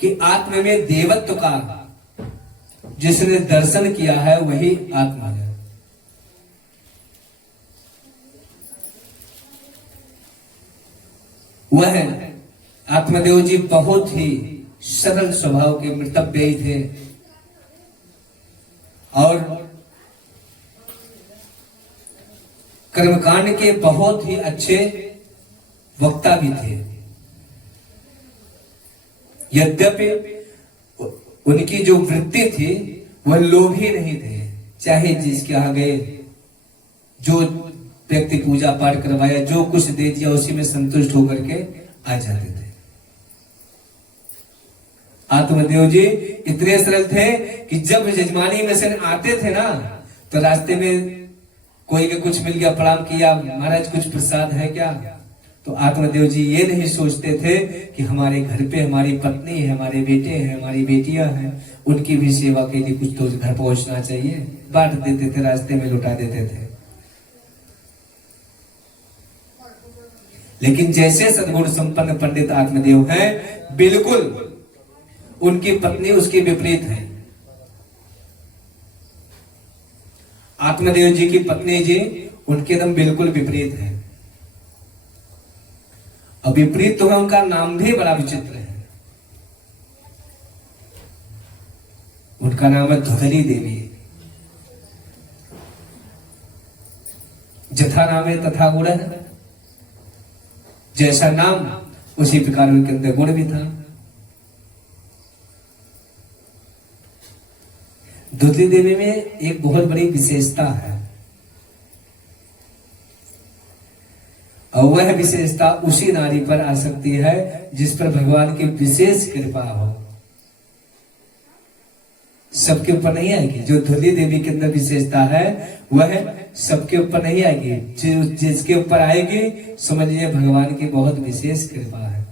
कि आत्म में देवत्व का जिसने दर्शन किया है वही आत्मा है। वह आत्मदेव जी बहुत ही सरल स्वभाव के मृतव्ययी थे और कर्मकांड के बहुत ही अच्छे वक्ता भी थे। यद्यपि उनकी जो वृत्ति थी वह लोभी नहीं थे। चाहे जिसके यहां गए, जो व्यक्ति पूजा पाठ करवाया, जो कुछ दे दिया उसी में संतुष्ट होकर के आ जाते थे। आत्मदेव जी इतने सरल थे कि जब यजमानी में से आते थे ना तो रास्ते में कोई भी कुछ मिल गया, प्रणाम किया, महाराज कुछ प्रसाद है क्या? तो आत्मदेव जी ये नहीं सोचते थे कि हमारे घर पे हमारी पत्नी है, हमारे बेटे हैं, हमारी बेटियां हैं, उनकी भी सेवा के लिए कुछ तो घर पहुंचना चाहिए। बांट देते थे, रास्ते में लुटा देते थे। लेकिन जैसे सद्गुण संपन्न पंडित आत्मदेव हैं, बिल्कुल उनकी पत्नी उसके विपरीत है। आत्मदेव जी की पत्नी जी उनके एकदम बिल्कुल विपरीत है। और विपरीत तो है, उनका नाम भी बड़ा विचित्र है। उनका नाम है धुंधली देवी। जथा नाम है तथा गुण है। जैसा नाम उसी प्रकार उनके अंदर गुण भी था। धुंधली देवी में एक बहुत बड़ी विशेषता है और वह विशेषता उसी नारी पर आ सकती है जिस पर भगवान की विशेष कृपा हो। सबके ऊपर नहीं आएगी। जो धुंधली देवी के अंदर विशेषता है वह सबके ऊपर नहीं आएगी। जिसके ऊपर आएगी समझिए भगवान की बहुत विशेष कृपा है।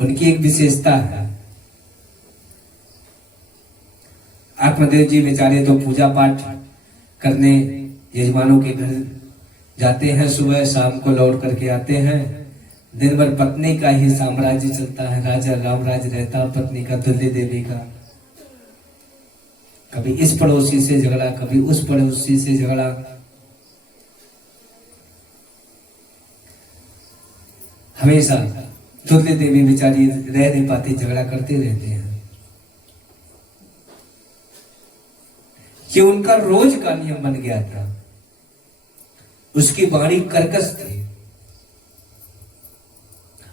उनकी एक विशेषता है। आत्मदेव जी बेचारे तो पूजा पाठ करने यजमानों के घर जाते हैं, सुबह शाम को लौट करके आते हैं। दिन भर पत्नी का ही साम्राज्य चलता है, राजा रामराज रहता पत्नी का, धुंधली देवी का। कभी इस पड़ोसी से झगड़ा, कभी उस पड़ोसी से झगड़ा। हमेशा धुंधली देवी बेचारी रह नहीं पाती, झगड़ा करते रहते हैं। कि उनका रोज का नियम बन गया था। उसकी वाणी कर्कश थी।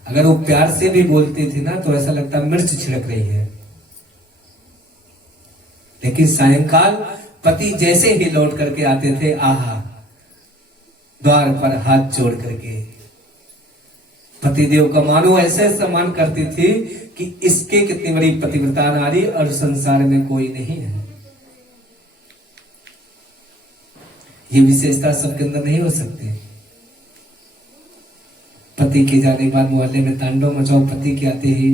अगर वो प्यार से भी बोलती थी ना तो ऐसा लगता मिर्च छिड़क रही है। लेकिन सायंकाल पति जैसे ही लौट करके आते थे, आहा द्वार पर हाथ जोड़ करके पतिदेव का मानो ऐसे सम्मान करती थी कि इसके कितनी बड़ी पतिव्रता नारी और संसार में कोई नहीं है। ये विशेषता सबके अंदर नहीं हो सकती। पति के जाने के बाद मोहल्ले में तांडव मचाओ, पति के आते ही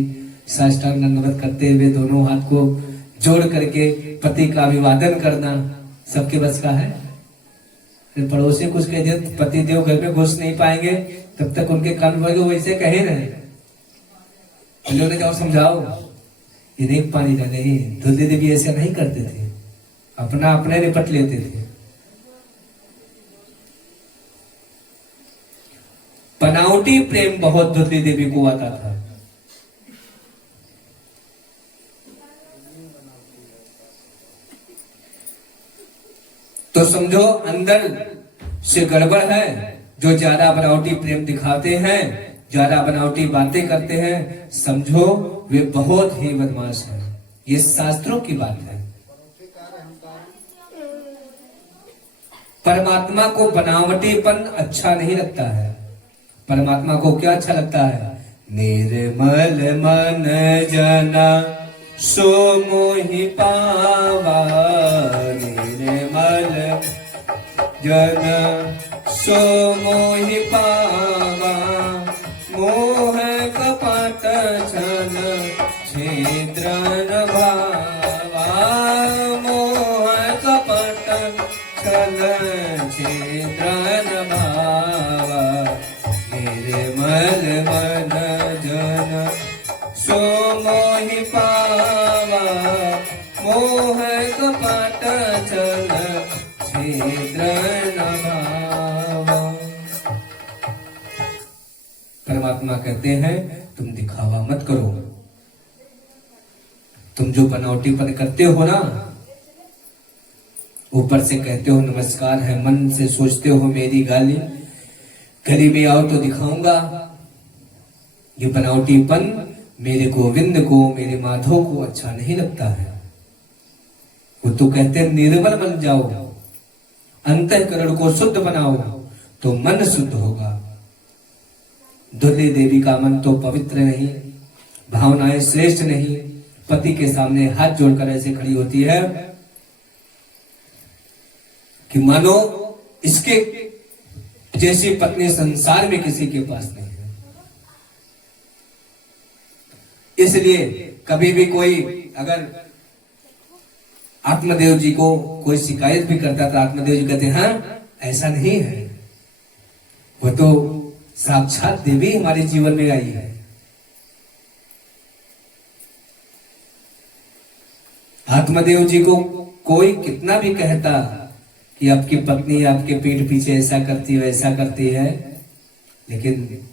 साष्टांग दंडवत करते हुए दोनों हाथ को जोड़ करके पति का अभिवादन करना सबके बस का है? पड़ोसी कुछ कह दिया पति देव घर में घुस नहीं पाएंगे, तब तक उनके कान भर वैसे कहे रहे, ने जाओ समझाओ, ये नहीं पानी डाले ही। दुल्दी देवी ऐसा नहीं करते थे, अपना अपने निपट लेते थे। बनावटी प्रेम बहुत दुल्दी देवी को आता था। तो समझो अंदर से गड़बड़ है। जो ज्यादा बनावटी प्रेम दिखाते हैं, ज्यादा बनावटी बातें करते हैं, समझो वे बहुत ही बदमाश हैं। ये शास्त्रों की बात है। परमात्मा को बनावटीपन अच्छा नहीं लगता है। परमात्मा को क्या अच्छा लगता है? निर्मल मन जना सो मोहि पावा, निर्मल जन सो मोहि पावा, मोह कपट छल छिद्र न भावा, मोह कपट छल छिद्र न भावा, निर्मल मन जन सो मोहि पावा, मोह कपट छल छिद्र न भावा। परमात्मा कहते हैं तुम दिखावा मत करो। तुम जो बनावटीपन करते हो ना, ऊपर से कहते हो नमस्कार है, मन से सोचते हो मेरी गाली, गली में आओ तो दिखाऊंगा। ये बनावटीपन मेरे गोविंद को, मेरे माधव को अच्छा नहीं लगता है। वो तो कहते हैं निर्मल बन जाओ, अंतःकरण को शुद्ध बनाओ तो मन शुद्ध होगा। दुल्ली देवी का मन तो पवित्र नहीं, भावनाएं श्रेष्ठ नहीं, पति के सामने हाथ जोड़कर ऐसे खड़ी होती है कि मानो इसके जैसी पत्नी संसार में किसी के पास नहीं है। इसलिए कभी भी कोई अगर आत्मदेव जी को कोई शिकायत भी करता था, आत्मदेव जी कहते हैं हाँ ऐसा नहीं है, वो तो साक्षात देवी हमारे जीवन में आई है। आत्मदेव जी को कोई कितना भी कहता कि आपकी पत्नी आपके पीठ पीछे ऐसा करती है वैसा करती है, लेकिन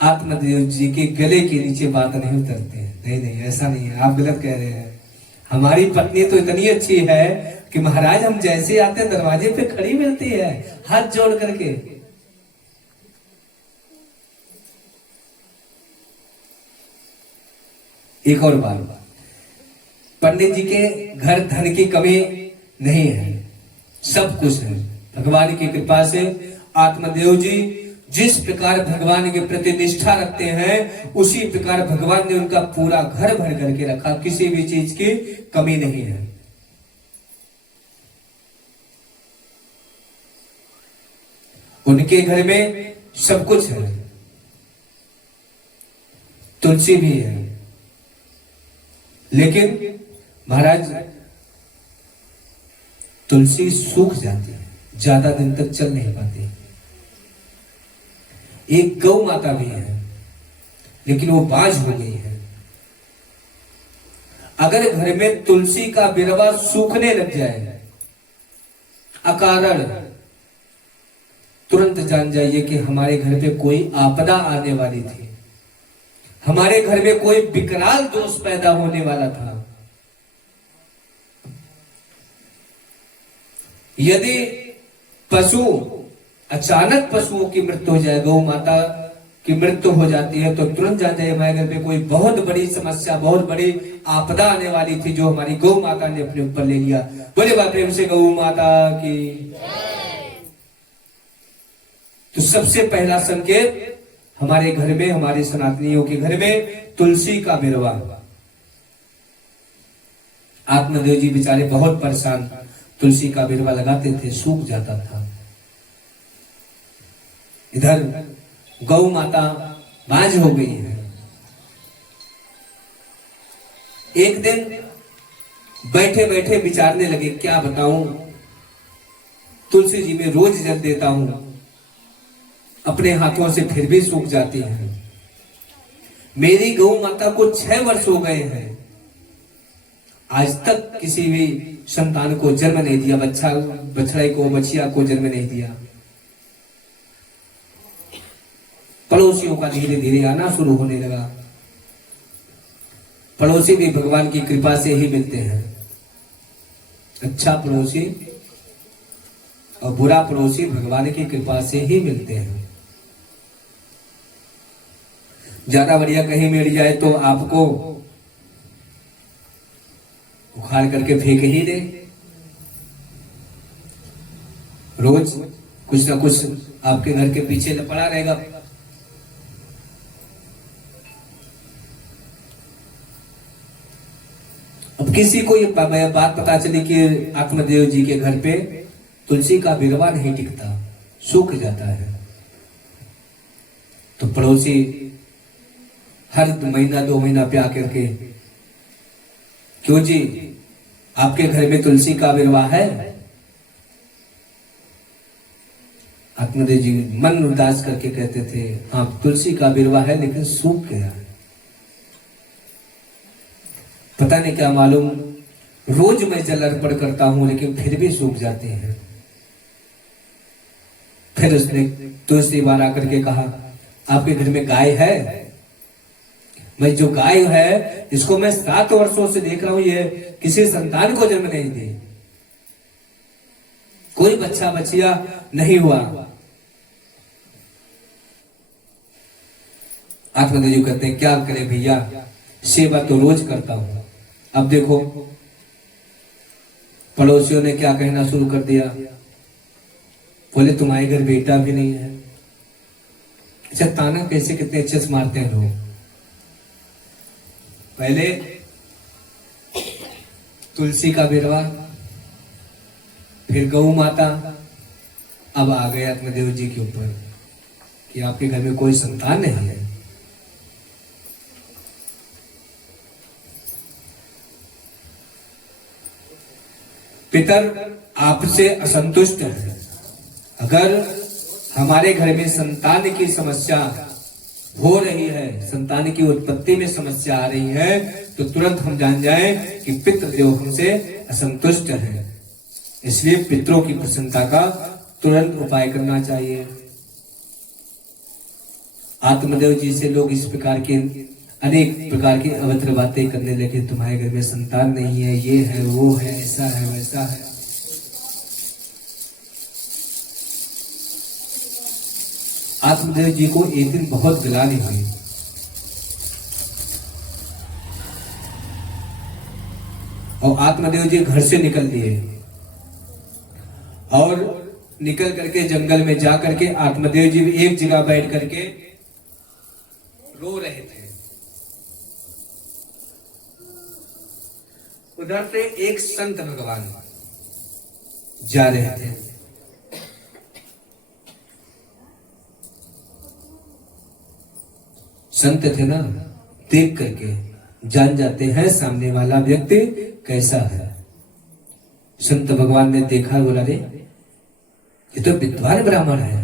आत्मदेव जी के गले के नीचे बात नहीं उतरते। नहीं नहीं ऐसा नहीं है, आप गलत कह रहे हैं। हमारी पत्नी तो इतनी अच्छी है कि महाराज हम जैसे आते हैं दरवाजे पे खड़ी मिलती है हाथ जोड़ करके। एक और बात, पंडित जी के घर धन की कमी नहीं है, सब कुछ है भगवान की कृपा से। आत्मदेव जी जिस प्रकार भगवान के प्रति निष्ठा रखते हैं, उसी प्रकार भगवान ने उनका पूरा घर भर करके रखा, किसी भी चीज की कमी नहीं है। उनके घर में सब कुछ है, तुलसी भी है, लेकिन महाराज तुलसी सूख जाती है, ज्यादा दिन तक चल नहीं पाती। एक गौ माता भी है, लेकिन वो बाज हो गई है। अगर घर में तुलसी का बिरवा सूखने लग जाए अकारण, तुरंत जान जाइए कि हमारे घर पे कोई आपदा आने वाली थी, हमारे घर में कोई विकराल दोष पैदा होने वाला था। यदि पशु अचानक पशुओं की मृत्यु हो जाए, गौ माता की मृत्यु हो जाती है, तो तुरंत जान जाइए हमारे घर पे कोई बहुत बड़ी समस्या, बहुत बड़ी आपदा आने वाली थी, जो हमारी गौ माता ने अपने ऊपर ले लिया। बोले बात प्रेम से गौ माता की। तो सबसे पहला संकेत हमारे घर में, हमारे सनातनियों के घर में तुलसी का बिरवा। आत्मदेव जी बेचारे बहुत परेशान, तुलसी का बिरवा लगाते थे, सूख जाता था। इधर गौ माता बांझ हो गई है। एक दिन बैठे बैठे विचारने लगे, क्या बताऊं, तुलसी जी में रोज जल देता हूं, अपने हाथों से फिर भी सूख जाती है। मेरी गौ माता को 6 वर्ष हो गए हैं, आज तक किसी भी संतान को जन्म नहीं दिया, बछड़े को, बछिया को जन्म नहीं दिया। पड़ोसियों का धीरे धीरे आना शुरू होने लगा। पड़ोसी भी भगवान की कृपा से ही मिलते हैं। अच्छा पड़ोसी और बुरा पड़ोसी भगवान की कृपा से ही मिलते हैं। ज्यादा बढ़िया कहीं मिल जाए तो आपको उखाड़ करके फेंक ही दे। रोज कुछ ना कुछ आपके घर के पीछे पड़ा रहेगा। अब किसी को ये बात पता चली कि आत्मदेव जी के घर पे तुलसी का बिरवा नहीं टिकता, सूख जाता है, तो पड़ोसी हर महीना 2 महीना पे आकर के, क्यों जी आपके घर में तुलसी का बिरवा है? आत्मदेव जी मन उदास करके कहते थे, हाँ तुलसी का बिरवा है लेकिन सूख गया है। पता नहीं क्या मालूम, रोज मैं जल अर्पण करता हूं लेकिन फिर भी सूख जाते हैं। फिर उसने दूसरी बार आकर के कहा, आपके घर में गाय है? मैं जो गाय है इसको मैं 7 वर्षों से देख रहा हूं, ये किसी संतान को जन्म नहीं दी, कोई बच्चा बच्चिया नहीं हुआ। आत्मदेव जी कहते हैं, क्या करे भैया, सेवा तो रोज करता हूं। अब देखो पड़ोसियों ने क्या कहना शुरू कर दिया, बोले तुम्हारे घर बेटा भी नहीं है। अच्छा ताना कैसे कितने अच्छे से मारते हैं लोग। पहले तुलसी का बिरवा, फिर गौ माता, अब आ गए आत्मदेव जी के ऊपर कि आपके घर में कोई संतान नहीं है। पितर आपसे असंतुष्ट है। अगर हमारे घर में संतान की समस्या हो रही है, संतान की उत्पत्ति में समस्या आ रही है, तो तुरंत हम जान जाएं कि पितृदेव हमसे असंतुष्ट है। इसलिए पितरों की प्रसन्नता का तुरंत उपाय करना चाहिए। आत्मदेव जी से लोग इस प्रकार के अनेक प्रकार की अभद्र बातें करने लगे, तुम्हारे घर में संतान नहीं है, ये है वो है, ऐसा है वैसा है। आत्मदेव जी को एक दिन बहुत गिलानी हुई। और आत्मदेव जी घर से निकल दिए और निकल करके जंगल में जा करके आत्मदेव जी एक जगह बैठ करके रो रहे थे। उधर से एक संत भगवान जा रहे थे। संत थे ना, देख करके जान जाते हैं सामने वाला व्यक्ति कैसा है। संत भगवान ने देखा, बोला रे ये तो विद्वान ब्राह्मण है,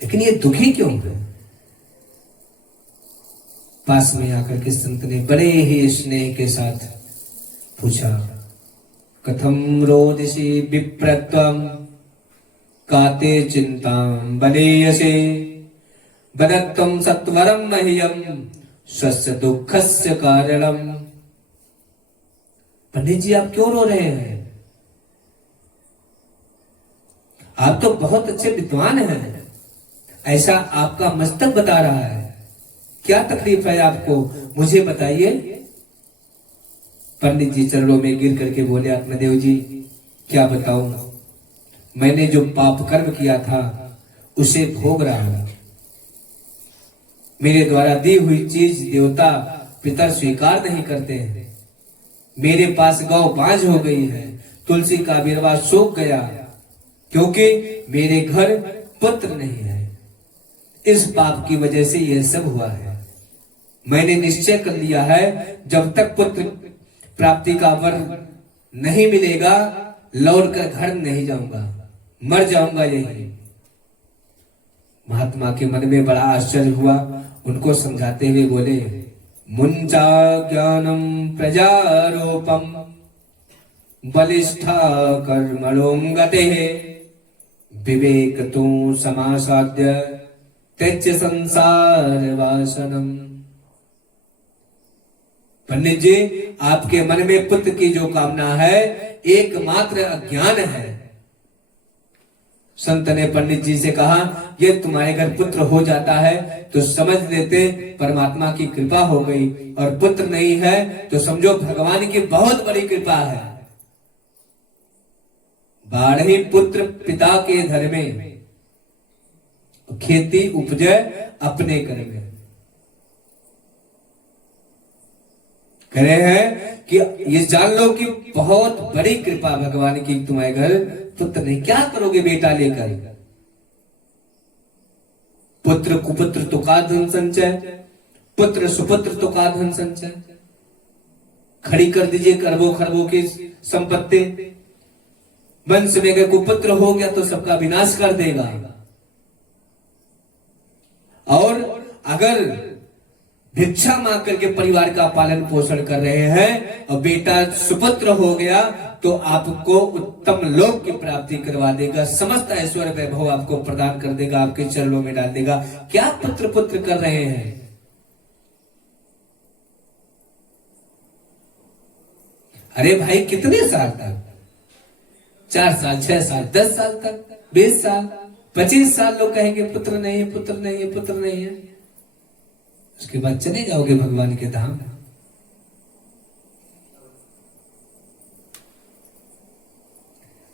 लेकिन ये दुखी क्यों है? पास में आकर के संत ने बड़े ही स्नेह के साथ पूछा, कथम रोदिसी विप्रत्वम काते चिंतां बलेयसे वदत्तम सत्वरम मह्यम स्वस्य दुःखस्य कारणम। पंडित जी आप क्यों रो रहे हैं? आप तो बहुत अच्छे विद्वान हैं, ऐसा आपका मस्तक बता रहा है, क्या तकलीफ है आपको, मुझे बताइए। पंडित जी चरणों में गिर करके बोले, आत्मदेव जी क्या बताऊं, मैंने जो पाप कर्म किया था उसे भोग रहा हूं। मेरे द्वारा दी हुई चीज देवता पितर स्वीकार नहीं करते हैं। मेरे पास गौ बांझ हो गई है, तुलसी का बिरवा सूख गया, क्योंकि मेरे घर पुत्र नहीं है। इस पाप की वजह से यह सब हुआ है। मैंने निश्चय कर लिया है, जब तक पुत्र प्राप्ति का वर नहीं मिलेगा, लौटकर घर नहीं जाऊंगा, मर जाऊंगा यही। महात्मा के मन में बड़ा आश्चर्य हुआ। उनको समझाते हुए बोले, मुंचा ज्ञानम प्रजारोपम बलिष्ठा कर्मणों गते विवेक तू समासाद्य त्यज्य संसार वासनम। पंडित जी, आपके मन में पुत्र की जो कामना है एकमात्र अज्ञान है। संत ने पंडित जी से कहा, ये तुम्हारे घर पुत्र हो जाता है तो समझ लेते परमात्मा की कृपा हो गई, और पुत्र नहीं है तो समझो भगवान की बहुत बड़ी कृपा है। 12 पुत्र पिता के धर्मे, खेती उपजे अपने करेंगे। कह रहे हैं कि ये जान लो कि बहुत बड़ी कृपा भगवान की, तुम्हारे घर पुत्र नहीं। क्या करोगे बेटा लेकर? पुत्र कुपुत्र तो का धन संचय, पुत्र सुपुत्र तो का धन संचय। खड़ी कर दीजिए खरबों खरबों की संपत्ति। वंश में अगर कुपुत्र हो गया तो सबका विनाश कर देगा। और अगर भिक्षा मांग करके परिवार का पालन पोषण कर रहे हैं और बेटा सुपुत्र हो गया तो आपको उत्तम लोक की प्राप्ति करवा देगा, समस्त ऐश्वर्य वैभव आपको प्रदान कर देगा, आपके चरणों में डाल देगा। क्या पुत्र पुत्र कर रहे हैं? अरे भाई, कितने साल तक? 4 साल, 6 साल, 10 साल तक, 20 साल, 25 साल लोग कहेंगे पुत्र नहीं है, पुत्र नहीं है, पुत्र नहीं है। उसके बाद चले जाओगे भगवान के धाम।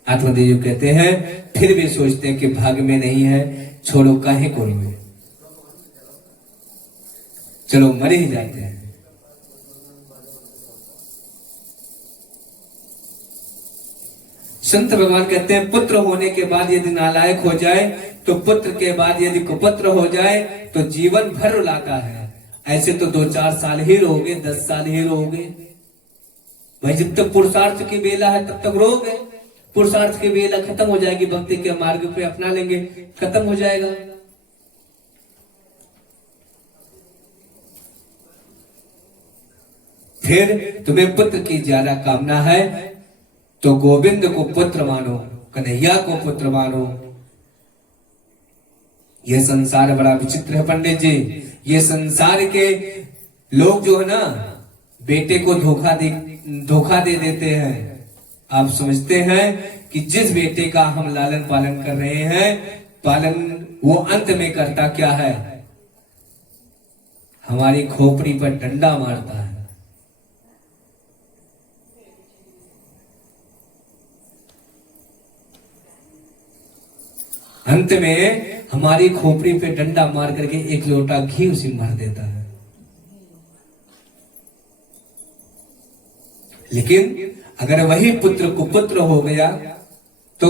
आत्मदेव कहते हैं, फिर भी सोचते हैं कि भाग्य में नहीं है, छोड़ो काहे को रोए, चलो मर ही जाते हैं। संत भगवान कहते हैं, पुत्र होने के बाद यदि नालायक हो जाए तो पुत्र के बाद यदि कुपुत्र हो जाए तो जीवन भर रुलाता है। ऐसे तो 2-4 साल ही रहोगे, 10 साल ही रहोगे भाई। जब तक पुरुषार्थ की बेला है तब तक रहोगे। पुरुषार्थ की बेला खत्म हो जाएगी, भक्ति के मार्ग पे अपना लेंगे, खत्म हो जाएगा। फिर तुम्हें पुत्र की ज्यादा कामना है तो गोविंद को पुत्र मानो, कन्हैया को पुत्र मानो। यह संसार बड़ा विचित्र है पंडित जी। ये संसार के लोग जो है ना, बेटे को धोखा दे देते हैं। आप समझते हैं कि जिस बेटे का हम लालन पालन कर रहे हैं, पालन वो अंत में करता क्या है? हमारी खोपड़ी पर डंडा मारता है। अंत में हमारी खोपड़ी पे डंडा मार करके 1 लोटा घी उसे मार देता है। लेकिन अगर वही पुत्र कुपुत्र हो गया तो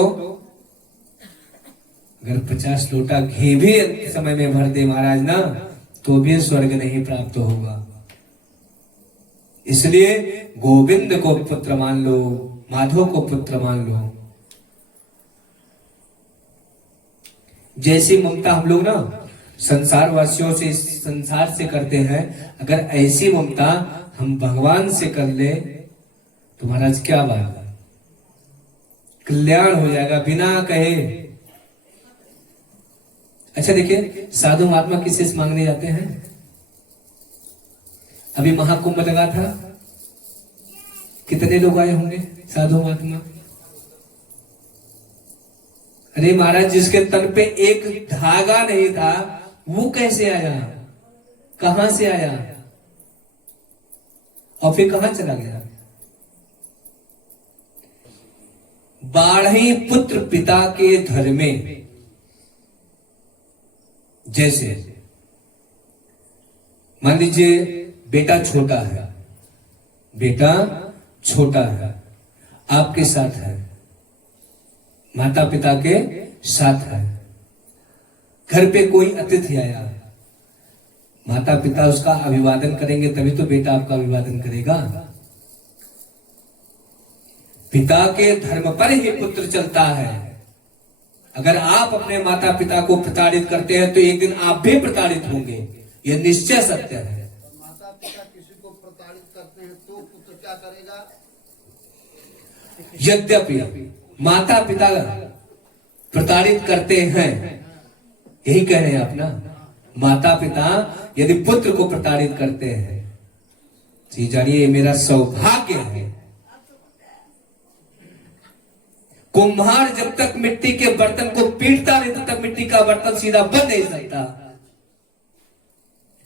अगर 50 लोटा घी भी समय में भर दे महाराज ना, तो भी स्वर्ग नहीं प्राप्त होगा। इसलिए गोविंद को पुत्र मान लो, माधव को पुत्र मान लो। जैसी ममता हम लोग ना संसार वासियों से, संसार से करते हैं, अगर ऐसी ममता हम भगवान से कर ले तो महाराज क्या बात है, कल्याण हो जाएगा बिना कहे। अच्छा देखिए, साधु महात्मा किससे मांगने जाते हैं? अभी महाकुंभ लगा था, कितने लोग आए होंगे साधु महात्मा? अरे महाराज, जिसके तन पे एक धागा नहीं था वो कैसे आया, कहां से आया और फिर कहां चला गया? बाढ़ी पुत्र पिता के धर्मे। जैसे मान लीजिए बेटा छोटा है, बेटा छोटा है, आपके साथ है, माता पिता के साथ है। घर पे कोई अतिथि आया, माता पिता उसका अभिवादन करेंगे तभी तो बेटा आपका अभिवादन करेगा। पिता के धर्म पर ही पुत्र चलता है। अगर आप अपने माता पिता को प्रताड़ित करते हैं तो एक दिन आप भी प्रताड़ित होंगे, यह निश्चय सत्य है। माता पिता किसी को प्रताड़ित करते हैं तो पुत्र क्या करेगा? यद्यपि माता पिता प्रताड़ित करते हैं, यही कह रहे हैं आप ना, माता पिता यदि पुत्र को प्रताड़ित करते हैं तो ये जानिए ये मेरा सौभाग्य है। कुम्हार जब तक मिट्टी के बर्तन को पीटता नहीं तब तक मिट्टी का बर्तन सीधा बन नहीं सकता।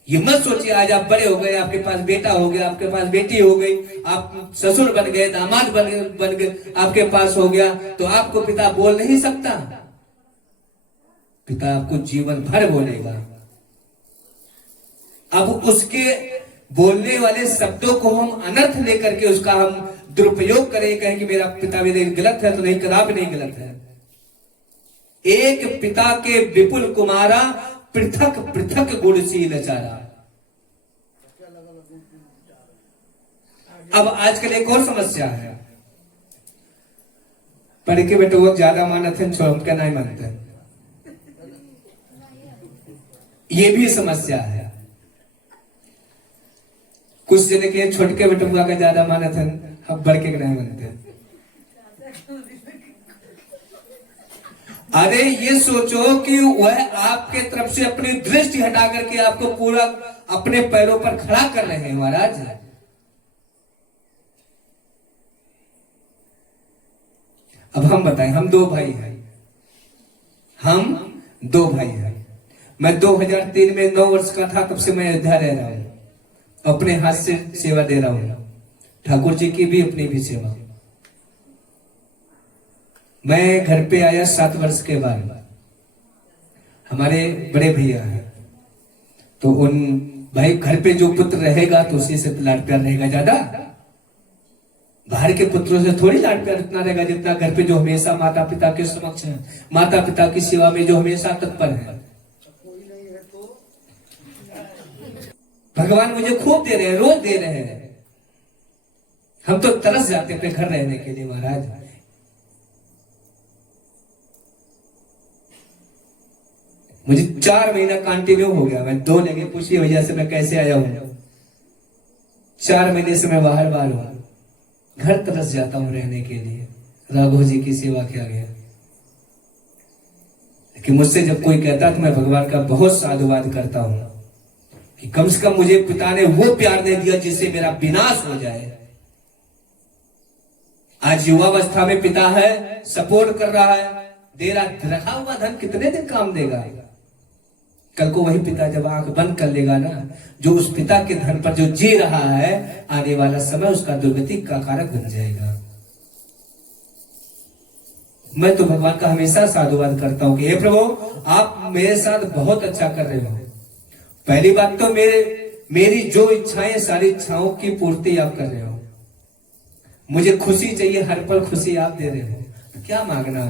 ये मत सोचिए आज आप बड़े हो गए, आपके पास बेटा हो गया, आपके पास बेटी हो गई, आप ससुर बन गए, दामाद बन गए, आपके पास हो गया तो आपको पिता बोल नहीं सकता। पिता आपको जीवन भर बोलेगा। अब उसके बोलने वाले शब्दों को हम अनर्थ लेकर के उसका हम दुरुपयोग करें, कहें कि मेरा पिता मेरे गलत है, तो नहीं, कदापि नहीं गलत है। एक पिता के विपुल कुमारा, पृथक पृथक गुणशील चारा। अब आजकल एक और समस्या है, पढ़ के बेटे वो ज्यादा मानते हैं, छोड़ के नहीं मानते, ये भी समस्या है। कुछ जने के छोटके बेटुआ का ज्यादा मानत है, अब बढ़ के नहीं मानते। अरे ये सोचो कि वह आपके तरफ से अपनी दृष्टि हटा करके आपको पूरा अपने पैरों पर खड़ा कर रहे हैं महाराज। अब हम बताएं, हम दो भाई हैं, हम दो भाई हैं। मैं 2003 में 9 वर्ष का था, तब से मैं अयोध्या रह रहा हूं, अपने हाथ से सेवा दे रहा हूं, ठाकुर जी की भी अपनी भी सेवा। मैं घर पे आया 7 वर्ष के बाद। हमारे बड़े भैया हैं, तो उन भाई घर पे जो पुत्र रहेगा तो उसी से लाड प्यार रहेगा ज्यादा। बाहर के पुत्रों से थोड़ी लाड प्यार इतना रहेगा जितना घर पे जो हमेशा माता पिता के समक्ष है, माता पिता की सेवा में जो हमेशा तत्पर है। भगवान मुझे खूब दे रहे हैं, रोज दे रहे हैं, हम तो तरस जाते पे घर रहने के लिए महाराज। मुझे 4 महीना कंटिन्यू हो गया, मैं 2 लगे पूछिए भैया से मैं कैसे आया हूं। 4 महीने से मैं बाहर हूं, घर तरस जाता हूं रहने के लिए, राघव जी की सेवा किया गया। लेकिन मुझसे जब कोई कहता तो मैं भगवान का बहुत साधुवाद करता हूं कि कम से कम मुझे पिता ने वो प्यार दे दिया जिससे मेरा विनाश हो जाए। आज युवावस्था में पिता है, सपोर्ट कर रहा है, दे रहा, रखा हुआ धन कितने दिन काम देगा? कल को वही पिता जब आंख बंद कर लेगा ना, जो उस पिता के धन पर जो जी रहा है, आने वाला समय उसका दुर्गति का कारक बन जाएगा। मैं तो भगवान का हमेशा साधुवाद करता हूं कि हे प्रभु आप मेरे साथ बहुत अच्छा कर रहे हो। पहली बात तो मेरी जो इच्छाएं, सारी इच्छाओं की पूर्ति आप कर रहे हो। मुझे खुशी चाहिए, हर पल खुशी आप दे रहे हो, तो क्या मांगना?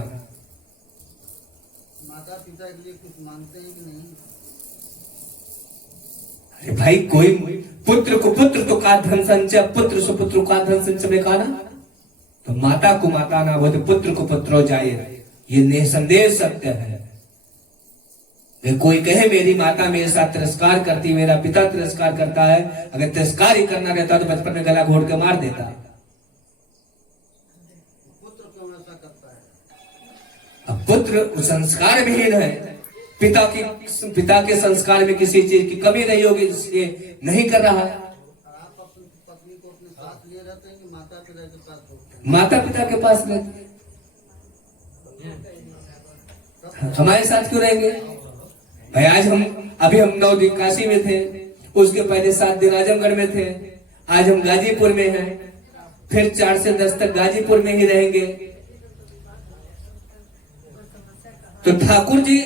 माता पिता के लिए कुछ मांगते हैं कि नहीं? अरे भाई कोई पुत्र को पुत्र तो का धन संचय, पुत्र सुपुत्र का धन संचय में कहा ना, तो माता को माता ना हो तो पुत्र को पुत्र हो जाए, ये निसंदेह सत्य है। कोई कहे मेरी माता मेरे साथ तिरस्कार करती, मेरा पिता तिरस्कार करता है, अगर तिरस्कार ही करना रहता तो बचपन में गला घोट के मार देता। पुत्र क्यों ऐसा करता है? अब पुत्र संस्कार विहीन है, पिता के संस्कार में किसी चीज की कमी नहीं होगी जिसके नहीं कर रहा है। आप अपनी पत्नी को अपने साथ लिए रहते हैं कि माता पिता के साथ होते हैं? माता पिता के पास रहते, हमारे साथ क्यों रहेंगे भाई? आज अभी हम 9 दिन काशी में थे, उसके पहले 7 दिन आजमगढ़ में थे, आज हम गाजीपुर में हैं, फिर 4 से 10 तक गाजीपुर में ही रहेंगे। तो ठाकुर जी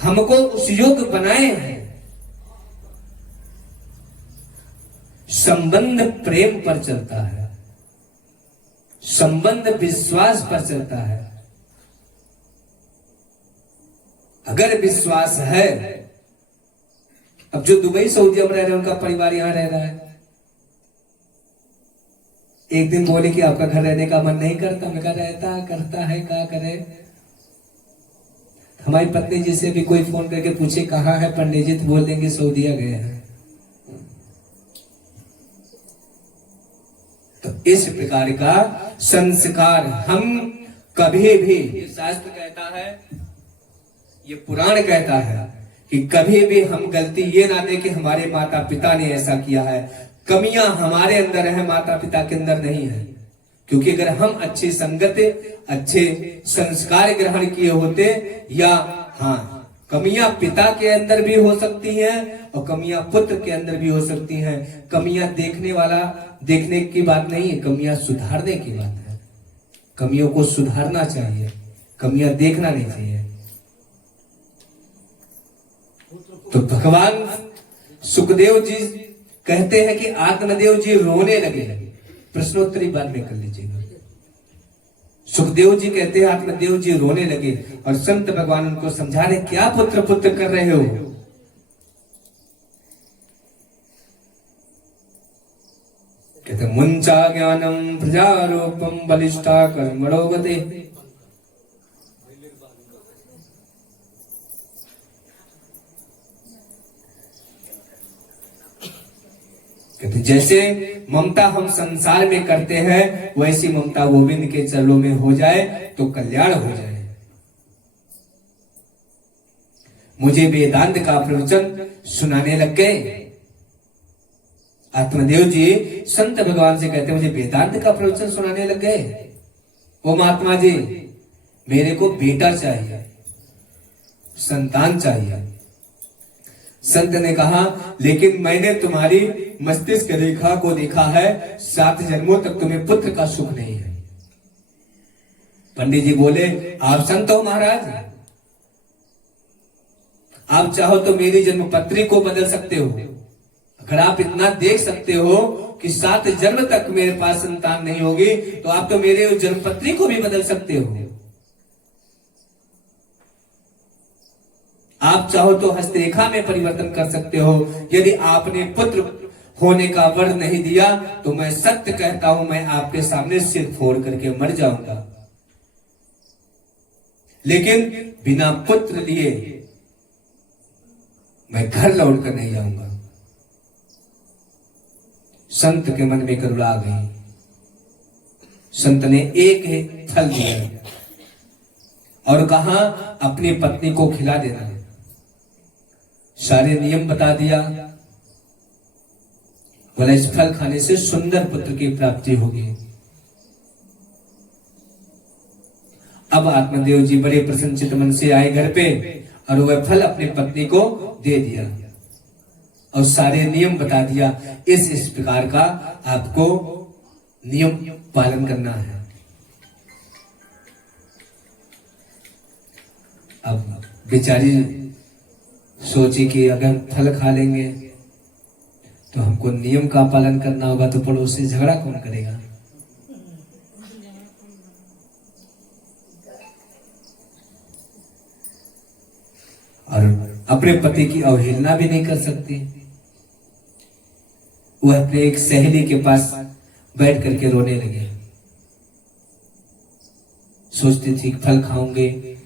हमको उस योग्य बनाए हैं। संबंध प्रेम पर चलता है, संबंध विश्वास पर चलता है। अगर विश्वास है, अब जो दुबई सऊदी अरब रह रहे हैं उनका परिवार यहां रह रहा है, एक दिन बोले कि आपका घर रहने का मन नहीं करता। मैं कहा रहता करता है, क्या करे। हमारी पत्नी जी से भी कोई फोन करके पूछे कहाँ है पंडित जी, तो बोल देंगे सऊदीया गए हैं। तो इस प्रकार का संस्कार हम कभी भी, ये शास्त्र कहता है, ये पुराण कहता है कि कभी भी हम गलती ये ना दें कि हमारे माता पिता ने ऐसा किया है। कमियां हमारे अंदर है, माता पिता के अंदर नहीं है। क्योंकि अगर हम अच्छी संगत, अच्छे संस्कार ग्रहण किए होते, या हाँ, कमियां पिता के अंदर भी हो सकती हैं और कमियां पुत्र के अंदर भी हो सकती हैं। कमियां देखने की बात नहीं है, कमियां सुधारने की बात है। कमियों को सुधारना चाहिए, कमियां देखना नहीं चाहिए। तो भगवान सुखदेव जी कहते हैं कि आत्मदेव जी रोने लगे। प्रश्नोत्तरी बाद में कर लीजिएगा। सुखदेव जी कहते हैं आत्मदेव जी रोने लगे और संत भगवान उनको समझा रहे, क्या पुत्र पुत्र कर रहे हो। कहते मुंचा ज्ञानम प्रजारूपम बलिष्ठा कर्मणो गते। कहते जैसे ममता हम संसार में करते हैं, वैसी ममता गोविंद के चरणों में हो जाए तो कल्याण हो जाए। मुझे वेदांत का प्रवचन सुनाने लग गए। आत्मदेव जी संत भगवान से कहते मुझे वेदांत का प्रवचन सुनाने लग गए। ओ महात्मा जी, मेरे को बेटा चाहिए, संतान चाहिए। संत ने कहा लेकिन मैंने तुम्हारी मस्तिष्क रेखा को देखा है, 7 जन्मों तक तुम्हें पुत्र का सुख नहीं है। पंडित जी बोले आप संत हो महाराज, आप चाहो तो मेरी जन्म पत्री को बदल सकते हो। अगर आप इतना देख सकते हो कि 7 जन्म तक मेरे पास संतान नहीं होगी, तो आप तो मेरे जन्म पत्री को भी बदल सकते हो। आप चाहो तो हस्तरेखा में परिवर्तन कर सकते हो। यदि आपने पुत्र होने का वर नहीं दिया तो मैं सत्य कहता हूं, मैं आपके सामने सिर फोड़ करके मर जाऊंगा। लेकिन बिना पुत्र लिए मैं घर लौट कर नहीं जाऊंगा। संत के मन में करुणा आ गई। संत ने एक ही फल दिया और कहा अपनी पत्नी को खिला देना। सारे नियम बता दिया। बोला इस फल खाने से सुंदर पुत्र की प्राप्ति होगी। अब आत्मदेव जी बड़े प्रसन्नचित मन से आए घर पे और वह फल अपनी पत्नी को दे दिया और सारे नियम बता दिया। इस प्रकार का आपको नियम पालन करना है। अब बेचारी सोची कि अगर फल खा लेंगे तो हमको नियम का पालन करना होगा, तो पड़ोसी झगड़ा कौन करेगा। और अपने पति की अवहेलना भी नहीं कर सकती। वह अपने एक सहेली के पास बैठ करके रोने लगे। सोचती थी फल खाऊंगे,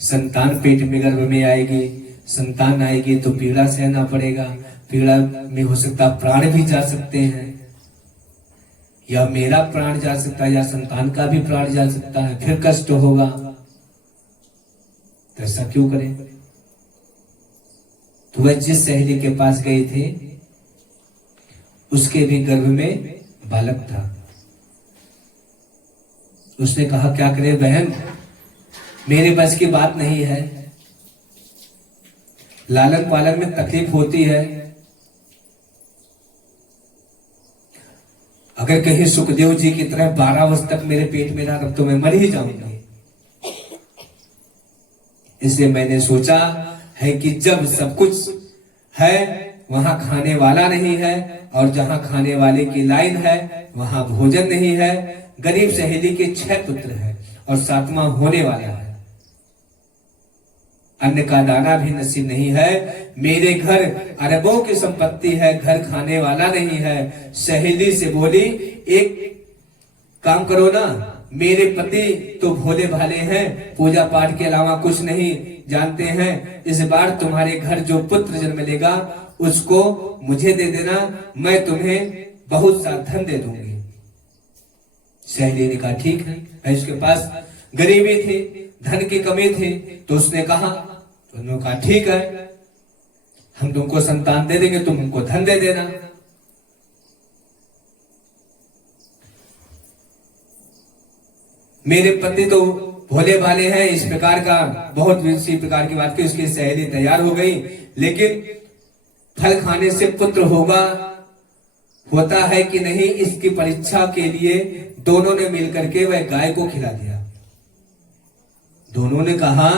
संतान पेट में गर्भ में आएगी, संतान आएगी तो पीड़ा सहना पड़ेगा, पीड़ा में हो सकता प्राण भी जा सकते हैं, या मेरा प्राण जा सकता है या संतान का भी प्राण जा सकता है, फिर कष्ट होगा। तो ऐसा क्यों करें। तो वह जिस सहेली के पास गए थे उसके भी गर्भ में बालक था। उसने कहा क्या करे बहन, मेरे बस की बात नहीं है, लालन पालन में तकलीफ होती है। अगर कहीं सुखदेव जी की तरह 12 वर्ष तक मेरे पेट में रहा तब तो मैं मर ही जाऊंगा। इसलिए मैंने सोचा है कि जब सब कुछ है वहां खाने वाला नहीं है, और जहां खाने वाले की लाइन है वहां भोजन नहीं है। गरीब सहेली के 6 पुत्र है और 7वां होने वाला है। अन्न का दाना भी नसीब नहीं है। मेरे घर अरबों की संपत्ति है, घर खाने वाला नहीं है। सहेली से बोली, एक काम करो ना, मेरे पति तो भोले भाले हैं, पूजा पाठ के अलावा कुछ नहीं जानते हैं। इस बार तुम्हारे घर जो पुत्र जन्म लेगा उसको मुझे दे देना, मैं तुम्हें बहुत सा धन दे दूंगी। सहेली ने कहा ठीक है। उसके पास गरीबी थी, धन की कमी थी, तो उसने कहा, तो उन्होंने कहा ठीक है, हम तुमको संतान दे देंगे, तुम हमको धन दे देना। मेरे पति तो भोले भाले हैं, इस प्रकार का बहुत इसी प्रकार की बात की। उसकी सहेली तैयार हो गई, लेकिन फल खाने से पुत्र होता है कि नहीं, इसकी परीक्षा के लिए दोनों ने मिलकर के वह गाय को खिला दिया। दोनों ने कहा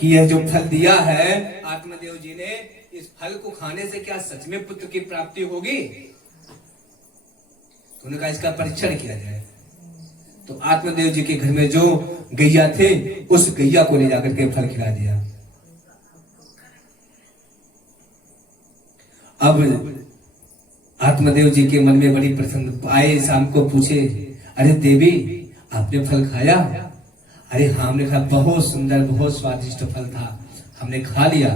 कि यह जो फल दिया है आत्मदेव जी ने, इस फल को खाने से क्या सच में पुत्र की प्राप्ति होगी? तो उन्होंने कहा इसका परीक्षण किया जाए। तो आत्मदेव जी के घर में जो गैया थे, उस गैया को ले जाकर के फल खिला दिया। अब आत्मदेव जी के मन में बड़ी प्रसन्न आए, शाम को पूछे, अरे देवी आपने फल खाया? अरे हाँ, हमने कहा बहुत सुंदर बहुत स्वादिष्ट फल था, हमने खा लिया।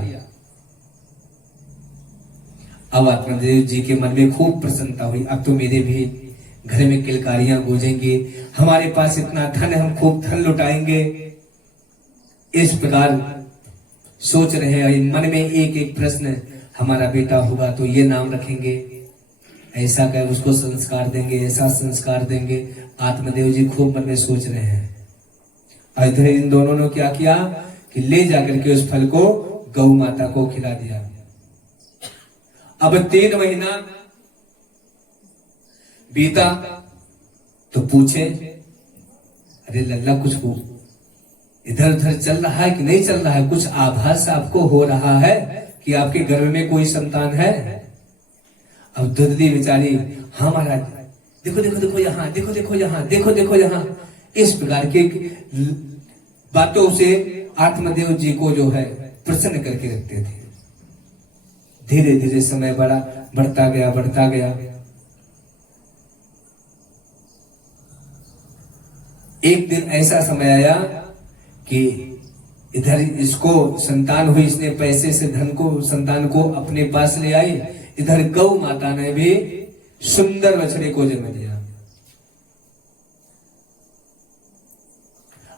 अब आत्मदेव जी के मन में खूब प्रसन्नता हुई, अब तो मेरे भी घर में किलकारियां गूंजेंगी, हमारे पास इतना धन है, हम खूब धन लुटाएंगे। इस प्रकार सोच रहे हैं मन में एक एक प्रश्न, हमारा बेटा होगा तो ये नाम रखेंगे, ऐसा कर उसको संस्कार देंगे, ऐसा संस्कार देंगे। आत्मदेव जी खूब मन में सोच रहे हैं। इधर इन दोनों ने क्या किया कि ले जाकर के उस फल को गौ माता को खिला दिया। अब 3 महीना बीता तो पूछे, अरे लल्ला कुछ हो इधर उधर चल रहा है कि नहीं चल रहा है? कुछ आभास आपको हो रहा है कि आपके गर्भ में कोई संतान है? अब दुधली बेचारी, हाँ महाराज, देखो देखो देखो यहाँ, देखो देखो यहाँ, देखो देखो यहाँ। इस प्रकार की बातों से आत्मदेव जी को जो है प्रसन्न करके रखते थे। धीरे धीरे समय बढ़ता गया। एक दिन ऐसा समय आया कि इधर इसको संतान हुई, इसने पैसे से संतान को अपने पास ले आई। इधर गौ माता ने भी सुंदर बछड़े को जन्म दिया।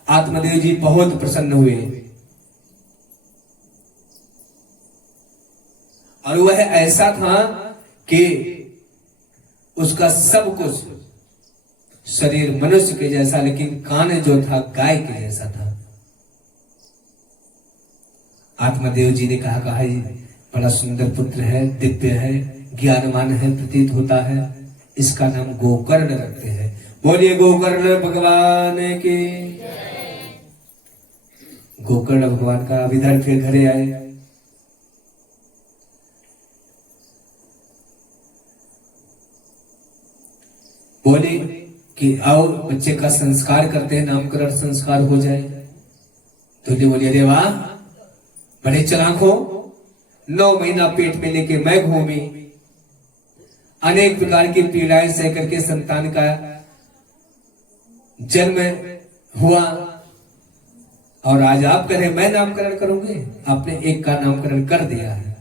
आत्मदेव जी बहुत प्रसन्न हुए, और वह ऐसा था कि उसका सब कुछ शरीर मनुष्य के जैसा, लेकिन कान जो था गाय के जैसा था। आत्मदेव जी ने कहा बड़ा सुंदर पुत्र है, दिव्य है, ज्ञानवान है, प्रतीत होता है, इसका नाम गोकर्ण रखते हैं। बोलिए गोकर्ण भगवान की। गोकर्ण भगवान का अब इधर फिर घरे आए। बोले कि आओ बच्चे का संस्कार करते हैं, नामकरण संस्कार हो जाए। तो बोले अरे वाह, बड़े चालाक हो, 9 महीना पेट में लेके मैं घूमी, अनेक प्रकार की पीड़ाएं सह करके संतान का जन्म हुआ, और आज आप कह रहे मैं नामकरण करूंगी? आपने एक का नामकरण कर दिया है,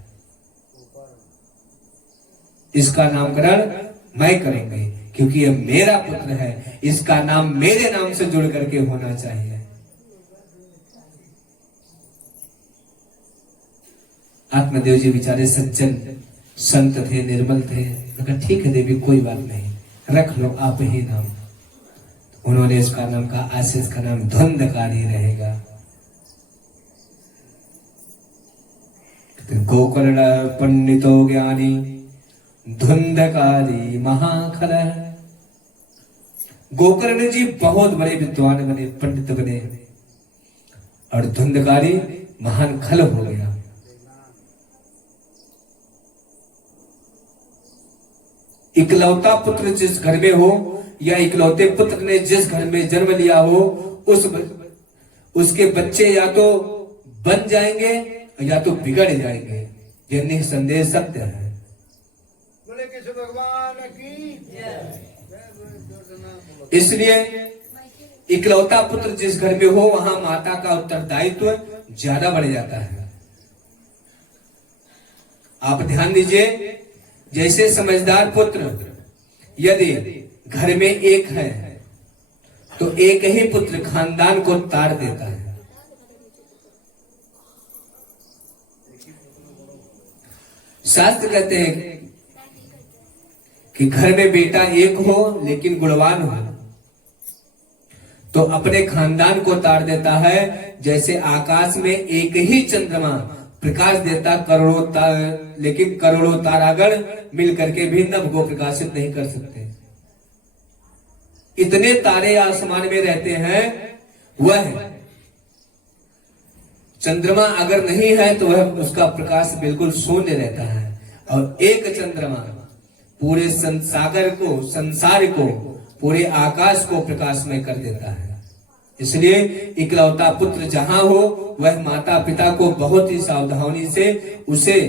इसका नामकरण मैं करूंगी, क्योंकि यह मेरा पुत्र है, इसका नाम मेरे नाम से जुड़ करके होना चाहिए। आत्मदेव जी बेचारे सज्जन संत थे, निर्मल थे। कहा ठीक है देवी, कोई बात नहीं, रख लो आप ही नाम। उन्होंने इसका नाम कहा, आशीष का नाम धुंधकारी रहेगा। गोकर्ण पंडितो ज्ञानी धुंधकारी महाखल। गोकर्ण जी बहुत बड़े विद्वान बने, पंडित बने, और धुंधकारी महान खल हो गया। इकलौता पुत्र जिस घर में हो या इकलौते पुत्र ने जिस घर में जन्म लिया हो, उसके बच्चे या तो बन जाएंगे या तो बिगड़ जाएंगे। यह निसंदेह सत्य है। बोले कृष्ण भगवान की। इसलिए इकलौता पुत्र जिस घर में हो वहां माता का उत्तरदायित्व ज्यादा बढ़ जाता है। आप ध्यान दीजिए, जैसे समझदार पुत्र यदि घर में एक है तो एक ही पुत्र खानदान को तार देता है। शास्त्र कहते हैं कि घर में बेटा एक हो लेकिन गुणवान हो तो अपने खानदान को तार देता है। जैसे आकाश में एक ही चंद्रमा प्रकाश देता लेकिन करोड़ों तारागण मिल करके भी नभ को प्रकाशित नहीं कर सकते। इतने तारे आसमान में रहते हैं, वह चंद्रमा अगर नहीं है तो वह उसका प्रकाश बिल्कुल शून्य रहता है। और एक चंद्रमा पूरे संसार को पूरे आकाश को प्रकाशमय कर देता है। इसलिए इकलौता पुत्र जहां हो वह माता पिता को बहुत ही सावधानी से उसे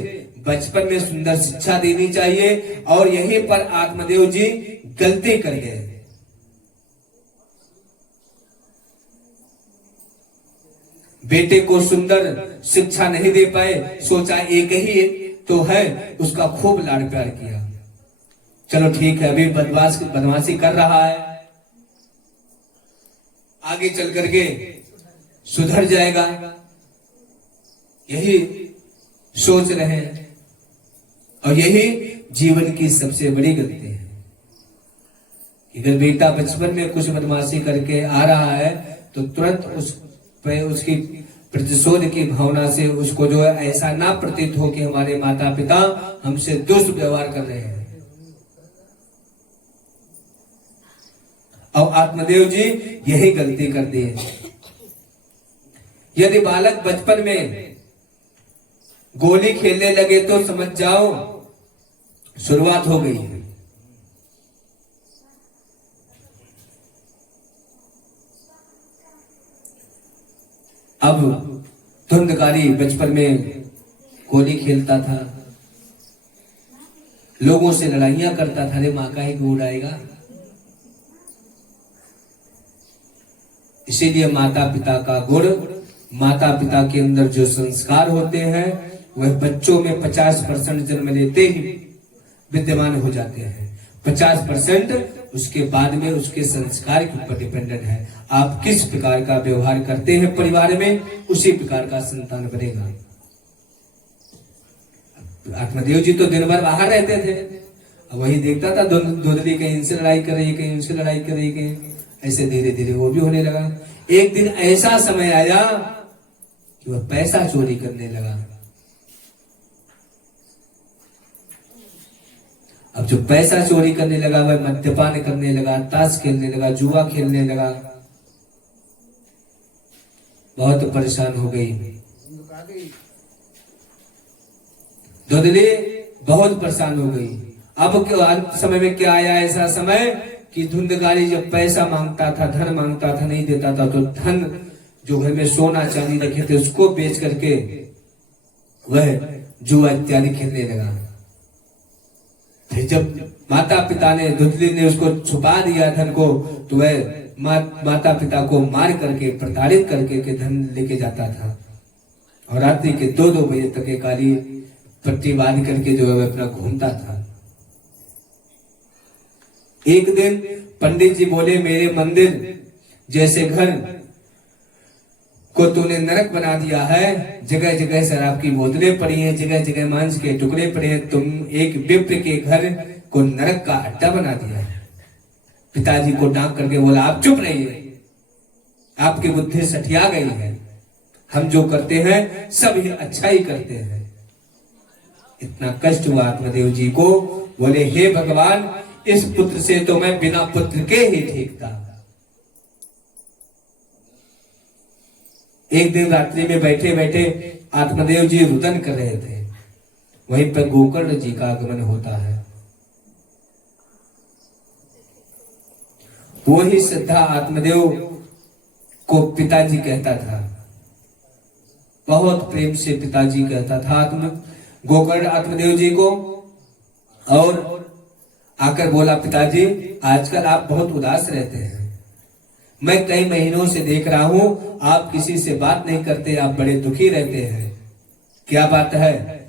बचपन में सुंदर शिक्षा देनी चाहिए। और यहीं पर आत्मदेव जी गलती कर गए। बेटे को सुंदर शिक्षा नहीं दे पाए, सोचा एक ही तो है, उसका खूब लाड प्यार किया। चलो ठीक है, अभी बदमाशी कर रहा है, आगे चल करके सुधर जाएगा, यही सोच रहे हैं। और यही जीवन की सबसे बड़ी गलती है। अगर बेटा बचपन में कुछ बदमाशी करके आ रहा है तो तुरंत उसकी प्रतिशोध की भावना से उसको जो है ऐसा ना प्रतीत हो कि हमारे माता पिता हमसे दुष्व्यवहार कर रहे हैं। और आत्मदेव जी यही गलती करते हैं। यदि बालक बचपन में गोली खेलने लगे तो समझ जाओ शुरुआत हो गई है। अब धुंधकारी बचपन में गोली खेलता था, लोगों से लड़ाइयां करता था, अरे माँ का ही गुड़ आएगा। इसीलिए माता पिता का गुण, माता पिता के अंदर जो संस्कार होते हैं वह बच्चों में 50% जन्म लेते ही विद्यमान हो जाते हैं। 50% उसके बाद में उसके संस्कार के ऊपर डिपेंडेंट है। आप किस प्रकार का व्यवहार करते हैं परिवार में, उसी प्रकार का संतान बनेगा। आत्मदेव जी तो दिन भर बाहर रहते थे, वही देखता था धुंधली कहीं इनसे लड़ाई कर रही, कहीं उनसे लड़ाई कर रही, कहीं ऐसे धीरे धीरे वो भी होने लगा। एक दिन ऐसा समय आया कि वह पैसा चोरी करने लगा। अब जो पैसा चोरी करने लगा वह मद्यपान करने लगा, ताश खेलने लगा, जुआ खेलने लगा। बहुत परेशान हो गई धुंधली, बहुत परेशान हो गई। अब समय में क्या आया ऐसा समय कि धुंधकारी जब पैसा मांगता था, धन मांगता था, नहीं देता था तो धन जो घर में सोना चांदी रखे थे उसको बेच करके वह जुआ इत्यादि खेलने लगा। फिर जब माता पिता ने, धुंधली ने उसको छुपा दिया धन को, तो वह माता पिता को मार करके प्रताड़ित करके के धन लेके जाता था। और रात्रि के 2-2 बजे तक एक काली पट्टी बांध करके जो है अपना घूमता था। एक दिन पंडित जी बोले, मेरे मंदिर जैसे घर को तूने नरक बना दिया है, जगह जगह शराब की बोतलें पड़ी हैं, जगह जगह मांस के टुकड़े पड़े हैं, तुम एक विप्र के घर को नरक का अड्डा बना दिया है। पिताजी को डांट करके बोला, आप चुप रहिए, आपकी बुद्धि सठिया गई है, हम जो करते हैं सब ही अच्छा ही करते हैं। इतना कष्ट हुआ आत्मदेव जी को, बोले हे भगवान, इस पुत्र से तो मैं बिना पुत्र के ही ठीक था। एक दिन रात्रि में बैठे बैठे आत्मदेव जी रुदन कर रहे थे, वहीं पर गोकर्ण जी का आगमन होता है। वही श्रद्धा आत्मदेव को पिताजी कहता था, बहुत प्रेम से पिताजी कहता था गोकर्ण आत्मदेव जी को, और आकर बोला, पिताजी आजकल आप बहुत उदास रहते हैं, मैं कई महीनों से देख रहा हूं आप किसी से बात नहीं करते, आप बड़े दुखी रहते हैं, क्या बात है?